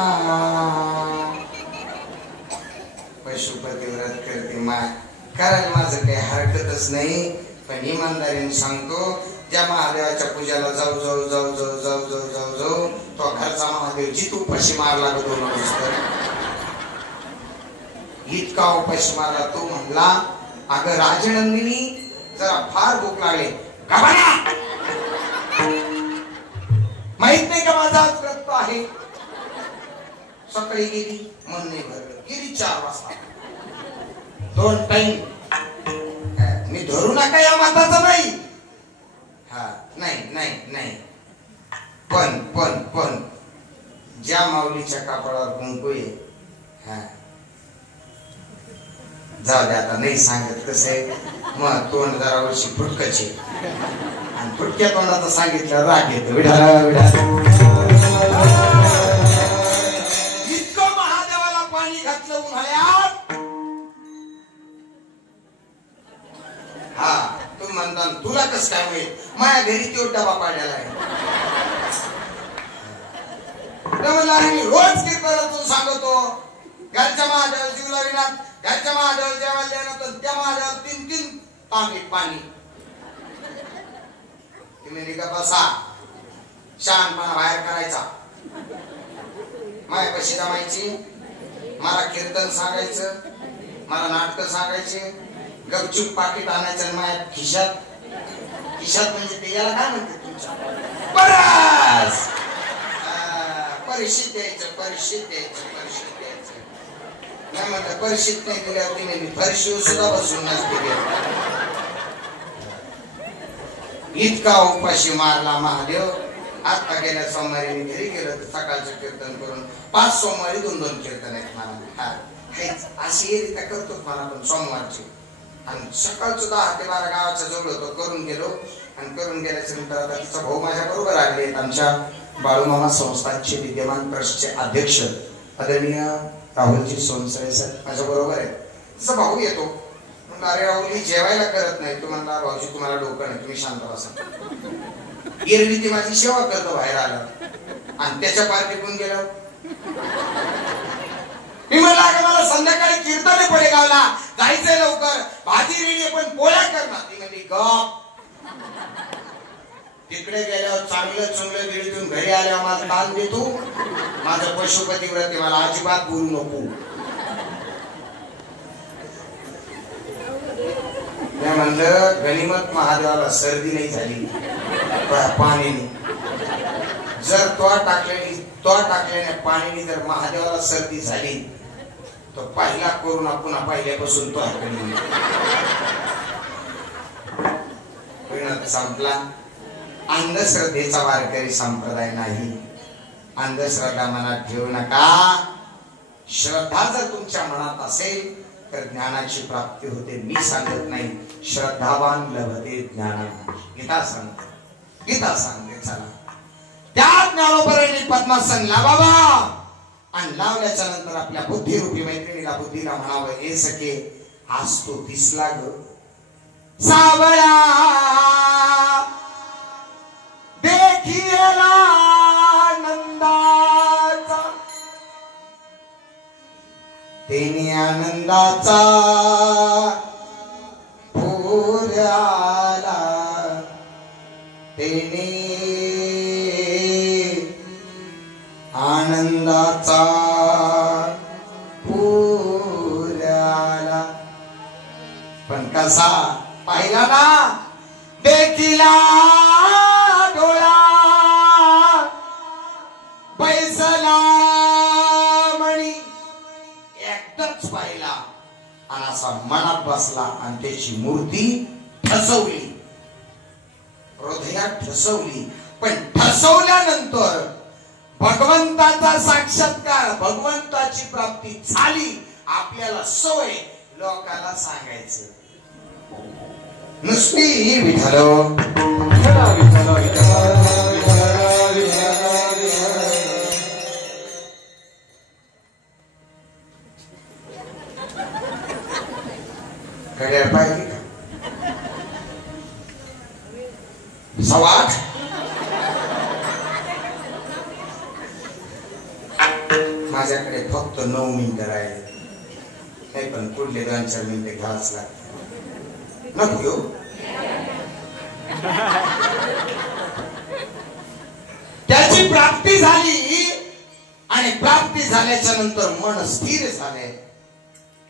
पशुपती व्रत करते माय, कारण माझं काही हरकतच नाही. पण इमानदारीने सांगतो, ज्या महादेवाच्या पूजेला जाऊ जाऊ जाऊ जाऊ जाऊ जाऊ जाऊ जाऊ तो घरचा महादेव जित उपाशी मारला तो माणूस. इतका उपाशी मारला तो म्हणला, अगं राजनंदिनी जरा फार भूक लागली. माहित नाही का माझा आज व्रत आहे? सकाळी गेली, मन नाही भरलं. गेली 4 वाजता. 2 टाइम. मी धरू नका या माताचं नाही. हा, नाही नाही नाही. पण ज्या माऊलीच्या कपाळावर कुंकू आहे, हा जाऊ दे आता, नाही सांगत कसं आहे. मग तोंड जरा वर्षी फुटकचे, आणि फुटक्या तोंडाचं सांगितलं राग येतो. विढा विढा. इतकं महादेवाला पाणी घातलं उन्हाळ्यात. हा, तुम्ही म्हणता तुला कसं काय होईल? माझ्या घरी तो डबा पाडलेला आहे. मी रोज कीर्तनातून सांगतो, घरच्या महादेवाला जीव लाविनात, घरच्या महादेवाला जेवायला देणार, त्या महादेवाला 3 तांबे पाणी. तुम्ही का बसा, शहाणपणा बाहेर करायचा. मायापाशी जमायची, मला कीर्तन सांगायचं, मला नाटक सांगायचे. गपचूप पाकिट आणायचं माया खिशात. खिशात म्हणजे ते याला काय म्हणते तुमच्या? बरस. परिषद द्यायचं. नाही म्हणलं परिषद नाही दिल्यावर तिने मी फरशीवर सुद्धा बसून नसते. इतका उपाशी मारला महादेव. आता गेल्या सोमवारी मी घरी गेलो तर सकाळचं कीर्तन करून 5 सोमवारी 2 कीर्तन आहेत मला. हा, अशी रीत्या करतो मला पण सोमवारची. आणि सकाळचं 10 ते 12 गावाच्या जवळ होतो. करून गेलो, आणि करून गेल्याच्या नंतर आता तिचा भाऊ माझ्या बरोबर आले. आमच्या बाळूमामा संस्थानचे विद्यमान ट्रस्टचे अध्यक्ष आदरणीय राहुलजी सोनसळे सर माझ्या बरोबर आहे. तिचा भाऊ येतो. म्हणलं अरे राहुलजी जेवायला करत नाही. तू म्हणला भाऊजी तुम्हाला डोकं नाही, तुम्ही शांत बसा. एरवी ती माझी सेवा करतो बाहेर आलं. आणि त्याच्या पार टिकून गेलो. मी म्हणलं अगं मला संध्याकाळी कीर्तन पडेगावला जायचंय, लवकर भाजी रेडी पण पोळ्या करणार. ती म्हणली गप. तिकडे गेल्यावर चांगलं चांगलं गिळीतून घरी आल्यावर माझं ताण देतो. माझं पशुपतीव्रत मला अजिबात बोलू नको. मी म्हणलं गणिमत महादेवाला सर्दी नाही झाली पाण्याने. जर तो टाकल्याने पाण्याने जर महादेवाला सर्दी झाली तर पहिला करून पुन्हा पहिल्यापासून तो संपला. अंधश्रद्धेचा वारकरी संप्रदाय नाही. अंधश्रद्धा मनात ठेवू नका. श्रद्धा जर तुमच्या मनात असेल तर ज्ञानाची प्राप्ती होते. मी सांगत नाही, श्रद्धावान लभते ज्ञान. गीता सांगते. चला त्या ज्ञानोपरायणी पद्मासन लावावा आणि लावल्याच्या नंतर आपल्या बुद्धिरूपी मैत्रिणीला बुद्धीला म्हणावं, हे सखे आज तो दिसला ग सावळा देखिएला आनंदाचा. तेने आनंदाचा पूर आला. तेने आनंदाचा पूर आला. पण कसा पाहिला ना देखिला डोळा बैसला मणी. एकदाच पाहिला आणि असा मनात बसला आणि त्याची मूर्ती ठसवली, हृदयात ठसवली. पण ठसवल्यानंतर भगवंताचा साक्षात्कार, भगवंताची प्राप्ती झाली. आपल्याला सवय लोकाला सांगायचं नुसती विठ्ठल घड्याळ पाहिजे का? 8:15. माझ्याकडे फक्त 9 मिनिटं राहिले. नाही पण पुढले 2-4 मिनिटं घ्यावंच लागतं. नको घेऊ. त्याची प्राप्ती झाली आणि प्राप्ती झाल्याच्या नंतर मन स्थिर झाले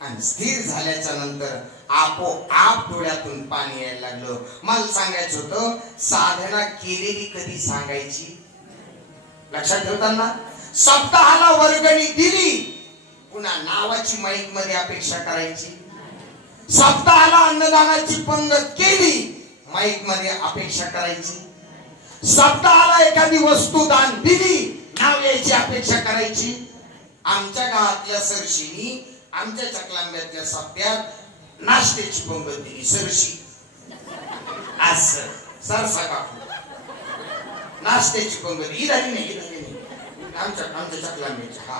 आणि स्थिर झाल्याच्या नंतर आपोआप डोळ्यातून पाणी यायला लागलं. मला सांगायचं होतं, साधना केलेली कधी सांगायची? लक्षात ठेवताना सप्ताहाला वर्गणी दिली, पुन्हा नावाची माईक मध्ये अपेक्षा करायची. सप्ताहाला अन्नदानाची पंगत केली, माईक मध्ये अपेक्षा करायची. सप्ताहाला एखादी वस्तू दान दिली, नाव यायची अपेक्षा करायची. आमच्या गावातल्या सरशीनी आमच्या चकलांब्यातल्या सप्त्यात नाश्त्याची पंगत दिली. सरशी असं सरसा काकू नाश्त्याची पंगत ही झाली नाही आमच्या चकलांब्याची. हा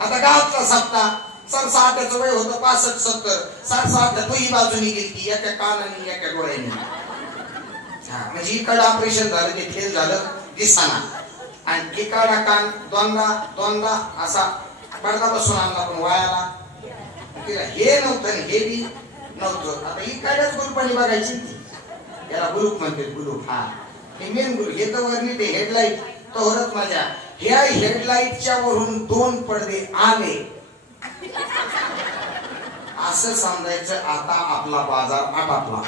आता गावातला सप्ताह सरसा त्याचं वय होतं 65-70. सरसा दोही बाजूनी गेली, एका कानाने एका डोळ्याने. हा म्हणजे इकडं ऑपरेशन झालं, ते फेल झालं दिसाना, आणि इकडा कान दोनदा असा पडदा बसून आणला पण वायाला. हे नव्हतं हे बी नव्हतं. आता इकडेच गुरुपाणी बघायची, याला गुरुप म्हणते. गुरुप हा हे मेन गुरु. हे तर वरणी ते हेडलाईट तोहरच माझ्या ह्या हेडलाईटच्या वरून 2 पडदे आले असं समजायचं. आता आपला बाजार आटापला.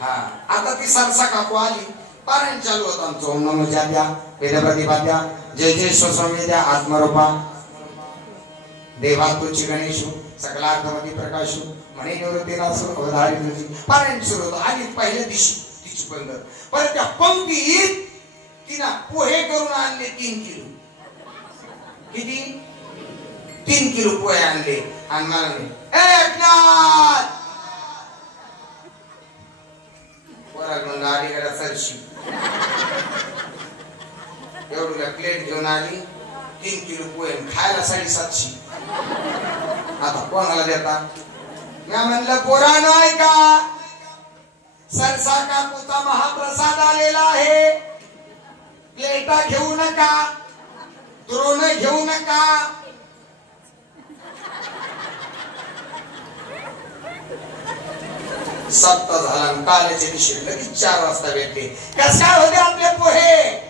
हा आता ती सरसा काकू आली, पारायण चालू होतं आमचं. ओम नमो जात्या वेद प्रतिपाद्या जय जय स्वसंवेद्या आत्मरूपा देवा तुझी गणेशू सकलार्थमती प्रकाशू म्हणे निवृत्तीनासू अवधारी तुझी. पारायण सुरू होतं. आली पहिल्या दिवशी तिची पंगत. पण त्या पंक्तीत तिनं पोहे करून आणले 3 किलो. किती? 3 किलो पोहे आणले. आणि मला एकनाथ वराकडून आली गड्या सरशी, एवढं प्लेट घेऊन आली. 3 किलो पोहे खायला 750. आता कोणाला देता? मी म्हणलं पोरांनो ऐका, सरसा काकूचा महाप्रसाद आलेला आहे. प्लेटा घेऊ नका, द्रोण घेऊ नका. सप्ताह झाला, काल्याच्या दिवशी लगेच 4 वाजता भेटते. कस काय होते आपले पोहे?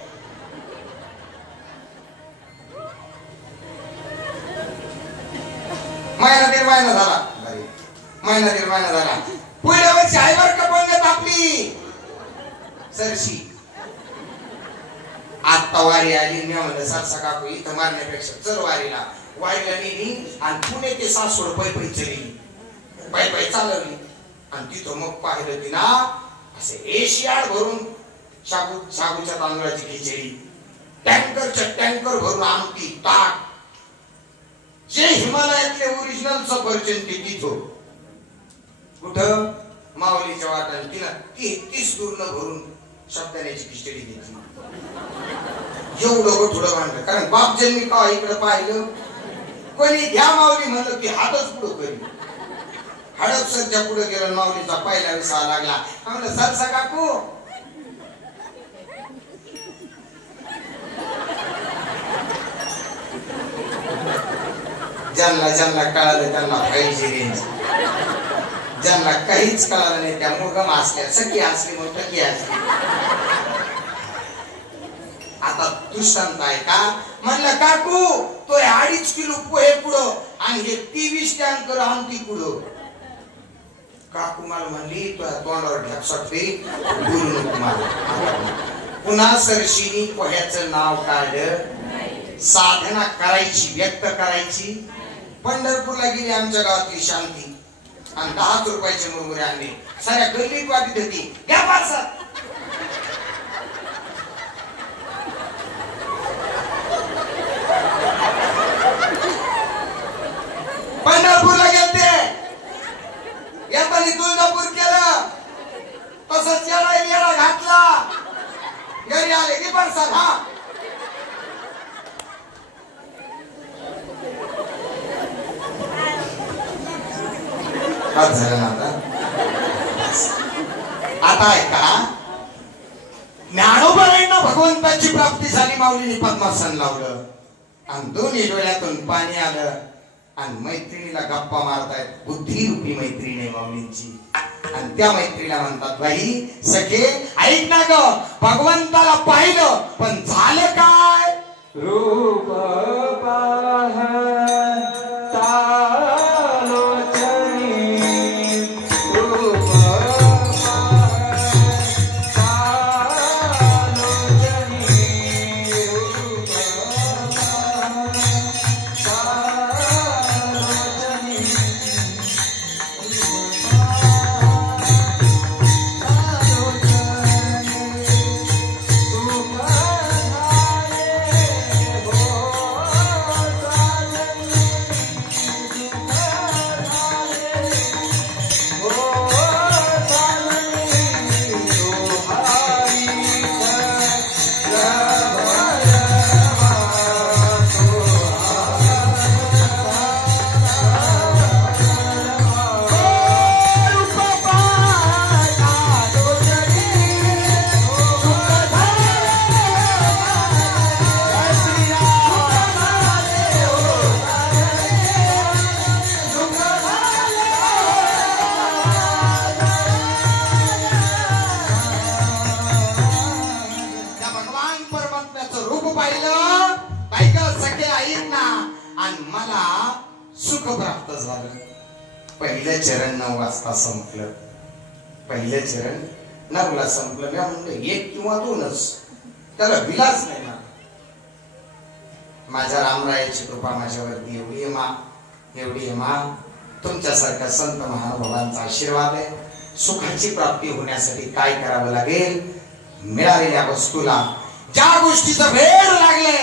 महिना झाला, महिना 1.5 महिना झाला. पुढल्या वर्षी आईवर कपवण्यात आपली सरशी. आता वारी आली. मी म्हणलं सरसा काकू इथं मारण्यापेक्षा चल वारीला. वारीला नेली आणि पुणे ते सासवड पायी चली, पायी चालवली. आणि तिथं मग पाहिलं की ना असे एशियाड भरून शाबूच्या तांदूळाची खिचडी, टँकरच्या टँकर भरून आमटी, ताक, जे हिमालयातले ओरिजिनल सफरचंद ते तिथं. कुठं? माऊलीच्या वाटाने. तिला 30 दूरनं भरून शब्दाण्याची खिचडी घेतली. एवढं थोडं मांडलं. कारण बाप जन्मी का इकडं पाहिलं, कोणी घ्या माऊली म्हणलं की हातच पुढं करी. हडपसरच्या पुढे गेलं, माऊलीचा पहिला विसावा लागला. म्हणलं सरसा काकू ज्यांना कळालं त्यांना पाहिजे रेंज, ज्यांना काहीच कळालं नाही त्या मुगम असल्या, सखी असली मग टकी असली. आता दृष्टांत आहे का? म्हणलं काकू तो 2.5 किलो पोहे पुढं आणि हे 23 टँकर आमटी पुढं. काकू मला म्हणली तुझ्या तोंडावर ढापसाटली, बोलू नको मला. पुन्हा सरशीनी पोह्याचं नाव काढलं. साधना करायची, व्यक्त करायची. पंढरपूरला गेली आमच्या गावातली शांती आणि 10 रुपयाचे मुरमुरे आणले. साऱ्या गल्लीत वाटत होती, घ्या पार्सल. पंढरपूरला गेलते, येतानी तुळजापूर केलं, तसंच येडा घातला. घरी आले की पार्सल. हा झालं ना. आता ऐका, ज्ञानोबाईंना भगवंताची प्राप्ती झाली. माऊलीने पद्मासन लावलं आणि दोन्ही डोळ्यातून पाणी आलं आणि मैत्रिणीला गप्पा मारतायत. बुद्धिरूपी मैत्रीण आहे माऊलींची. आणि त्या मैत्रीला म्हणतात, बाई सखे ऐक ना ग, भगवंताला पाहिलं पण झालं काय? रूप पहिलं चरण 9 वाजता संपलं. पहिलं चरण 9ला संपलं. मी म्हणलं 1 किंवा 2च, त्याला विलास नाही ना. माझ्या रामरायाची कृपा माझ्यावरती एवढी आहे मा, एवढी आहे मा. तुमच्यासारख्या संत महानुभावांचा आशीर्वाद आहे. सुखाची प्राप्ती होण्यासाठी काय करावं लागेल? मिळालेल्या वस्तूला, ज्या गोष्टीचं वेळ लागले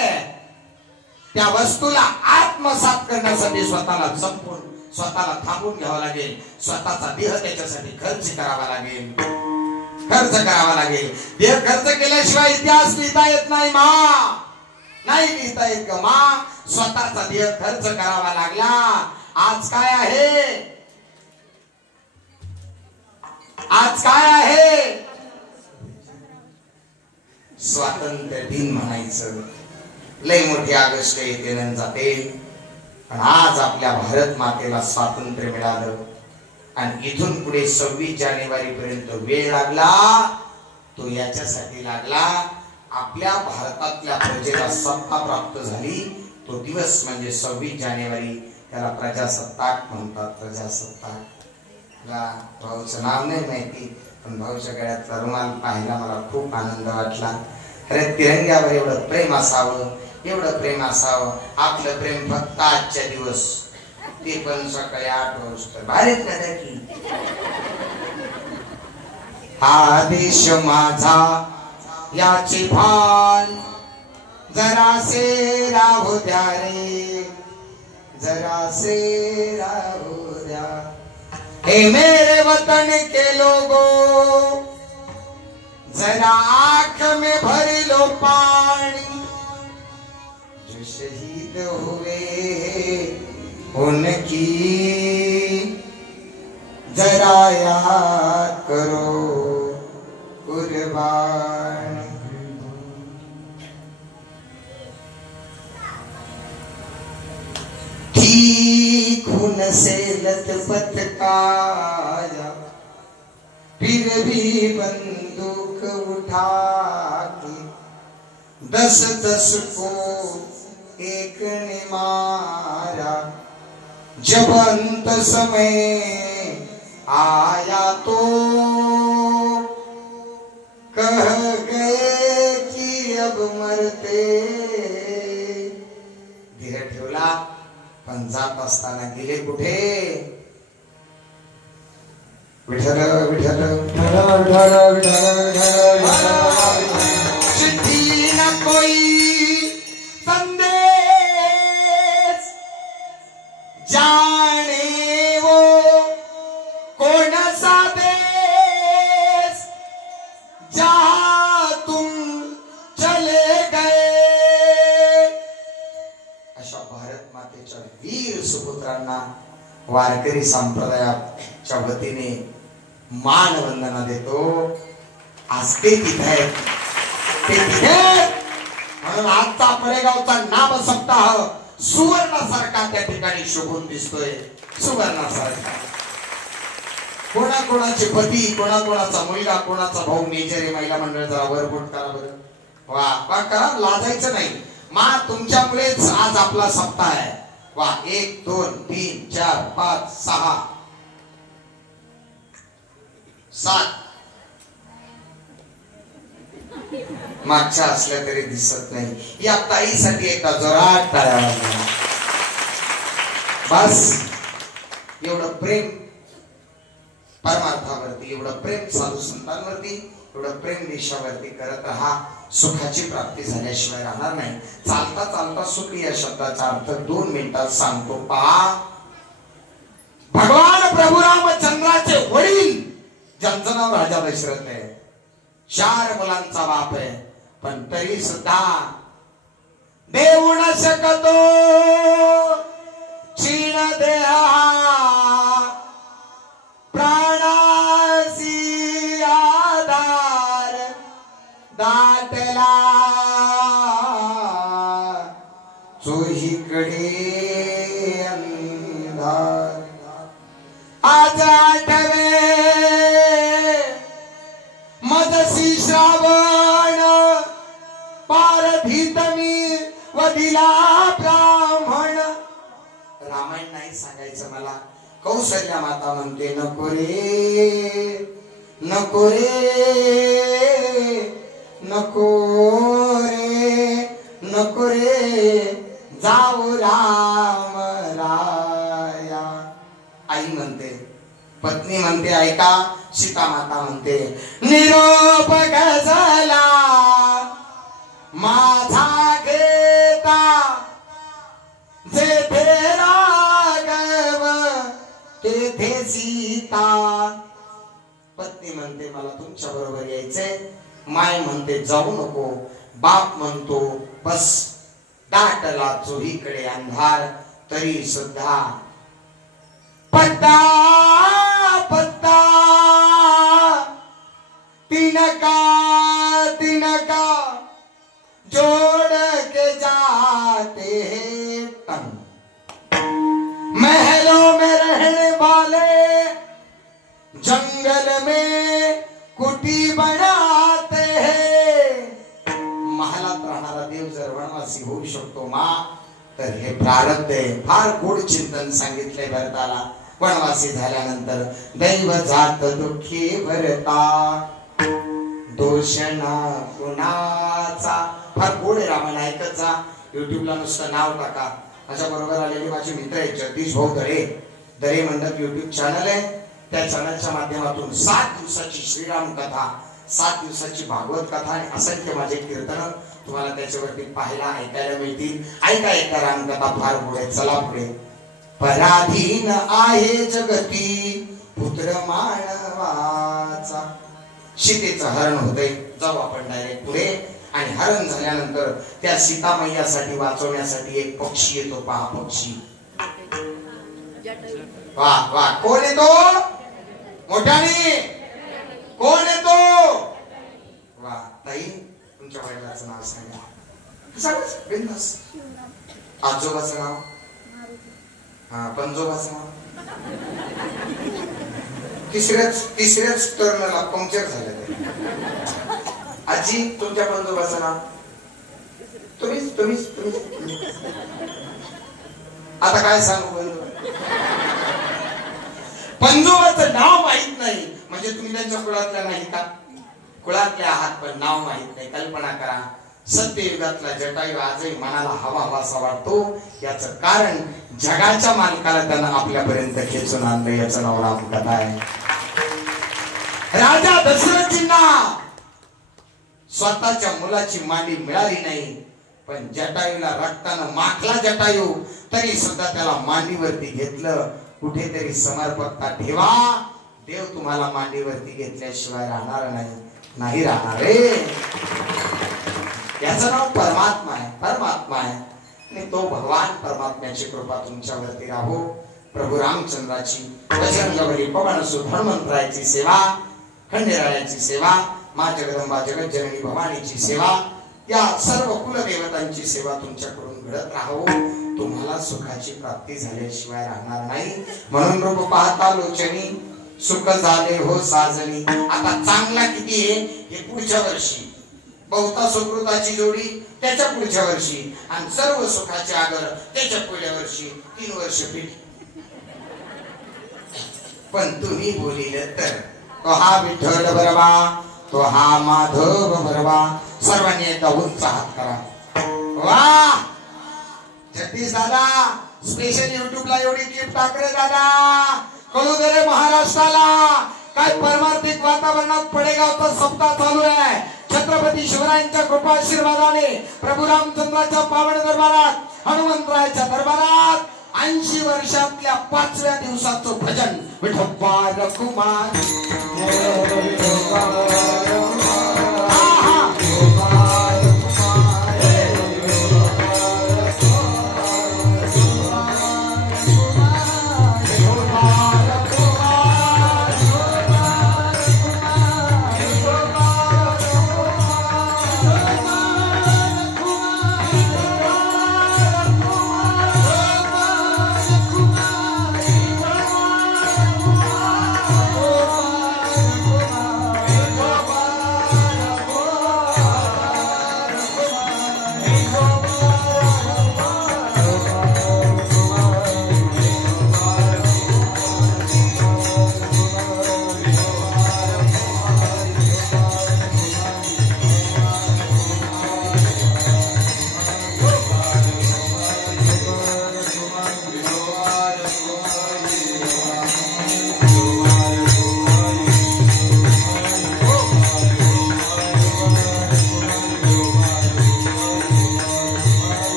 त्या वस्तूला आत्मसात करण्यासाठी स्वतःला जपून, स्वतःला थांबून घ्यावं लागेल. स्वतःचा देह त्याच्यासाठी खर्च करावा लागेल, खर्च करावा लागेल. देह खर्च केल्याशिवाय इतिहास लिहिता येत नाही मा, नाही लिहिता येत ग मा. स्वतःचा देह खर्च करावा लागला. आज काय आहे? आज काय आहे? स्वातंत्र्य दिन म्हणायचं. लय मोठी ऑगस्ट येते न जाते, पण आज आपल्या भारत मातेला स्वातंत्र्य मिळालं. आणि इथून पुढे 26 जानेवारी पर्यंत वेळ लागला तो याच्यासाठी लागला, आपल्या भारतातल्या प्रजेला सत्ता प्राप्त झाली. तो दिवस म्हणजे 26 जानेवारी, त्याला प्रजासत्ताक म्हणतात. प्रजासत्ताक. भाऊचं नाव नाही माहिती, पण भाऊच्या गळ्यातला रुमाल पाहायला मला खूप आनंद वाटला. अरे तिरंग्यावर एवढं प्रेम असावं, एवढं प्रेम असावं. आपलं प्रेम फक्त आजच्या दिवस, ते पण सकाळी 8 वाजता भारीत नाही की. हा देश माझा याचे भान जरासे राहू द्या रे, जरासे राहू द्या. हे मेरे वतन के लोगों, जरा आंख में भर लो पानी. जो शहीद हुए उनकी जरा याद करो कुर्बान. थी खून से लथपथ काया, फिर भी बंदूक उठा के 10-10 को एक ने मारा. जब अंत समय आया तो कह गए कि अब मरते. धीर ठेवला, पण जात असताना गेले कुठे? विठ्ठल विठ्ठल विठ्ठल विठ्ठल विठ्ठल. चिट्ठी न कोई संदेश, जाने वो कौन सा देश, जहां तुम चले गए. अशा भारत मातेच्या वीर सुपुत्रांना वारकरी संप्रदायाच्या वतीने मान वंदना देतो. आज ते तिथे आहेत, ते तिथे. म्हणून आजचा परेगावचा नाम सप्ताह सुवर्णासारखा त्या ठिकाणी शोभून दिसतोय. सुवर्णासारखा. कोणाकोणाचे पती, कोणाकोणाचा मुलगा, कोणाचा भाऊ मेजर आहे. महिला मंडळ जरा वरबोट करा बरं. वा वा करा, लाजायचं नाही. मा तुमच्यामुळेच आज आपला सप्ताह आहे. वा 1 2 3 4 5 6 7 मागच्या असल्या तरी दिसत नाही. या ताईसाठी एकदा जोरात टाळ्या वाजवा. बस एवढं प्रेम परमार्थावरती, एवढं प्रेम साधू संतांवरती, एवढं प्रेम देशावरती करत राहा. सुखाची प्राप्ती झाल्याशिवाय राहणार नाही. चालता चालता सुख या शब्दाचा अर्थ 2 मिनिटात सांगतो. पहा, भगवान प्रभू रामचंद्राचे वडील ज्यांचं नाव राजा दशरथ आहे, 4 मुलांचा बाप आहे, पण तरी सुद्धा देऊ न शकतो क्षीण देहा प्राणासी आधार दाटला चोहीकडे अंधार. आज आठवे मजसी श्रावण पारधीत मी वदिला ब्राह्मण. रामायण नाही सांगायचं मला. कौशल्या माता म्हणते नको रे नको रे नको रे नको रे जाऊ राम राया. आई म्हणते, पत्नी म्हणते ऐका. सीता माता म्हणते निरोप गजला माझा घेता जेथे राघव तेथे सीता. पत्नी म्हणते मला तुमच्या बरोबर यायचंय. माय म्हणते जाऊ नको. बाप म्हणतो बस. दाटला चोहीकडे अंधार तरी सुद्धा पत्ता पत्ता तिनका तिनका जंगल में कुटी बनाते हैं. महालात राहणारा देव जर वनवासी होऊ शकतो मा, तर हे प्रारब्ध आहे. फार गोड चिंतन सांगितलंय भरताला. वनवासी झाल्यानंतर दैव जात दुःखी भरता, दोषणा कुणाचा. फार गोड रामायण ऐकत जा. युट्यूबला नुसतं नाव टाका. माझ्या बरोबर आलेले माझे मित्र आहेत जगदीश भाऊ दरे मंडप युट्यूब चॅनल आहे. त्या चॅनलच्या माध्यमातून 7 दिवसाची श्रीराम कथा, 7 दिवसाची भागवत कथा आणि असंख्य माझे कीर्तन तुम्हाला त्याच्यावरती पाहायला ऐकायला मिळतील. ऐका ऐका रामकथा फार गोड आहे. चला पुढे. पराधीन आहे जगती पुत्र मानवाचा. सीतेचं हरण होतंय. जाऊ आपण डायरेक्ट पुढे. आणि हरण झाल्यानंतर त्या सीतामैयासाठी वाचवण्यासाठी एक पक्षी येतो. पहा पक्षी. वा वा. कोण येतो मोठ्याने? कोण येतो? वा ताई, तुमच्या वडिलांचं नाव सांगा. सांगायचं बिंदास. आजोबाचं नाव? हा. पंजोबाचं नाव? तिसऱ्याच टर्नला पंक्चर झालं. आजी, तुमच्या पंजोबाचं नाव? तुम्हीच. आता काय सांगू? पंजोबाचं नाव माहित नाही म्हणजे तुम्ही त्यांच्या कुळातल्या नाही का? कुळातले आहात पण नाव माहित नाही. कल्पना करा. सत्ययुगातला जटायू आजही मनाला हवासा वाटतो. याचं कारण जगाच्या मालकाला त्यांना आपल्यापर्यंत खेचून आणलं. याचं नाव रामकथा आहे. राजा दशरथजींना स्वतःच्या मुलाची मांडी मिळाली नाही, पण जटायूला रक्तानं माखला जटायू, तरी सुद्धा त्याला मांडीवरती घेतलं. कुठेतरी समर्पकता ठेवा. देव तुम्हाला मांडीवरती घेतल्याशिवाय राहणार नाही राहणार रे. याचं नाव परमात्मा आहे. परमात्मा आहे आणि तो भगवान परमात्म्याची कृपा तुमच्यावरती राहो. प्रभू रामचंद्राची, बजरंगबली, पवनसुत हनुमंतरायाची सेवा, खंडेरायाची सेवा, माँ जगदंबा जगज्जननी भवानीची सेवा, या सर्व कुलदेवतांची सेवा तुमच्याकडून घडत राहावो. तुम्हाला सुखाची प्राप्ती झाल्याशिवाय राहणार नाही. म्हणून रूप पाहता लोचनी सुख झाले हो साजनी. आता चांगला किती आहे हे पुढच्या वर्षी. बहुता सुकृताची जोडी त्याच्या पुढच्या वर्षी. आणि सर्व सुखाचे आगर त्याच्या पुढल्या वर्षी. 3 वर्ष पीठ. पण तुम्ही बोलिले तर तो हा विठ्ठल बरवा, तो हा माधव बरवा. सर्वांनी एकदा उंच हात करा. वाह जगदीश दादा, स्पेशल युट्यूबला एवढी क्लिप टाक रे दादा. कळू दे रे महाराष्ट्राला. काय परमार्थिक वातावरणात पडेगावचा सप्ताह चालू आहे. छत्रपती शिवरायांच्या कृपा आशीर्वादाने प्रभू रामचंद्राच्या पावन दरबारात, हनुमंतरायाच्या दरबारात 80 वर्षातल्या 5व्या दिवसाचं भजन. विठोबा रखुमार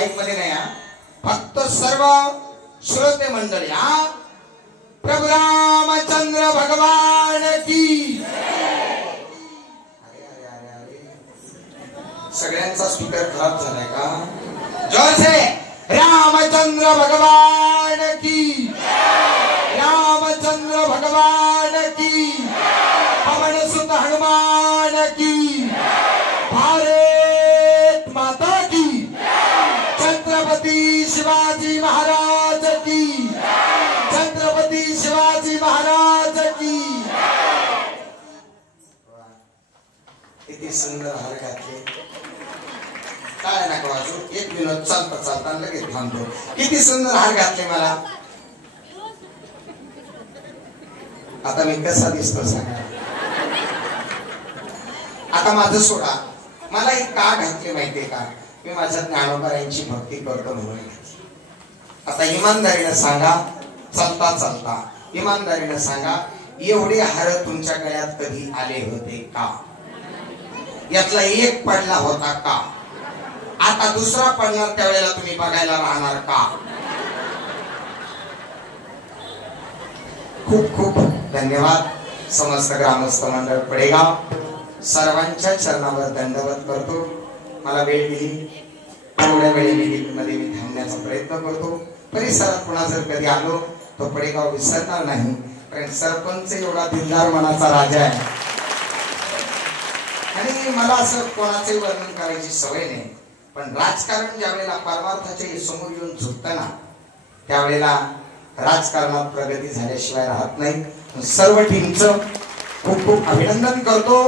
माईक मध्ये नाही हा, फक्त सर्व श्रोते मंडळी हा, प्रभू रामचंद्र भगवान की। अरे अरे अरे अरे सगळ्यांचा स्पीकर खराब झालाय का? जोर से रामचंद्र भगवान की, रामचंद्र भगवान की, पवन सुत हनुमान की, भारत माता की, छत्रपति शिवाजी महाराज की, छत्रपति शिवाजी महाराज की। किती सुंदर हार घातले, काय नका वाजू, एक विनोद चालता चालता लगेच थांबतो। किती सुंदर हार घातले मला, आता मी कसा दिसतो सांगा? आता माझं सोडा, मला हे का घातले माहितीये का? मी माझ्या ज्ञानोबारायांची भक्ती करतो म्हणून। आता इमानदारीने सांगा, चालता चालता इमानदारीने सांगा, एवढे हार तुमच्या गळ्यात कधी आले होते का? यातला एक पडला होता का? आता दुसरा पडणार त्यावेळेला तुम्ही बघायला राहणार का? खूप खूप धन्यवाद। समस्त ग्रामस्थ मंडळ पडेगाव सर्वांच्या चरणावर दंडवत करतो। मला वेळ दिली तेवढ्या वेळेमध्ये मी थांबण्याचा प्रयत्न करतो। परिसरात पुन्हा जर कधी आलो तो पडेगाव विसरणार नाही, कारण सरपंच एवढा दिलदार मनाचा राजा आहे आणि मला असं कोणाचे वर्णन करायची सवय नाही, पण राजकारण ज्या वेळेला परमार्थाच्या समोर येऊन झुकताना त्यावेळेला राजकारणात प्रगती झाल्याशिवाय राहत नाही। सर्व टीमचं खूप खूप अभिनंदन करतो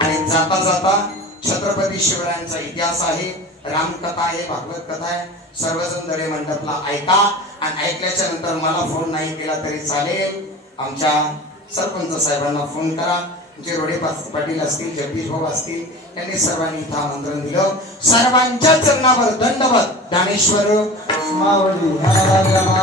आणि जाता जाता छत्रपती शिवरायांचा इतिहास आहे, रामकथा आहे, भागवत कथा आहे, सर्वजण दरे मंडपला ऐका आणि ऐकल्याच्या नंतर मला फोन नाही केला तरी चालेल, आमच्या सरपंच साहेबांना फोन करा, जे रोडे पाटील असतील, जगदीश भाऊ असतील, यांनी सर्वांनी इथं आमंत्रण दिलं। सर्वांच्या चरणावर दंडवत। ज्ञानेश्वर माऊली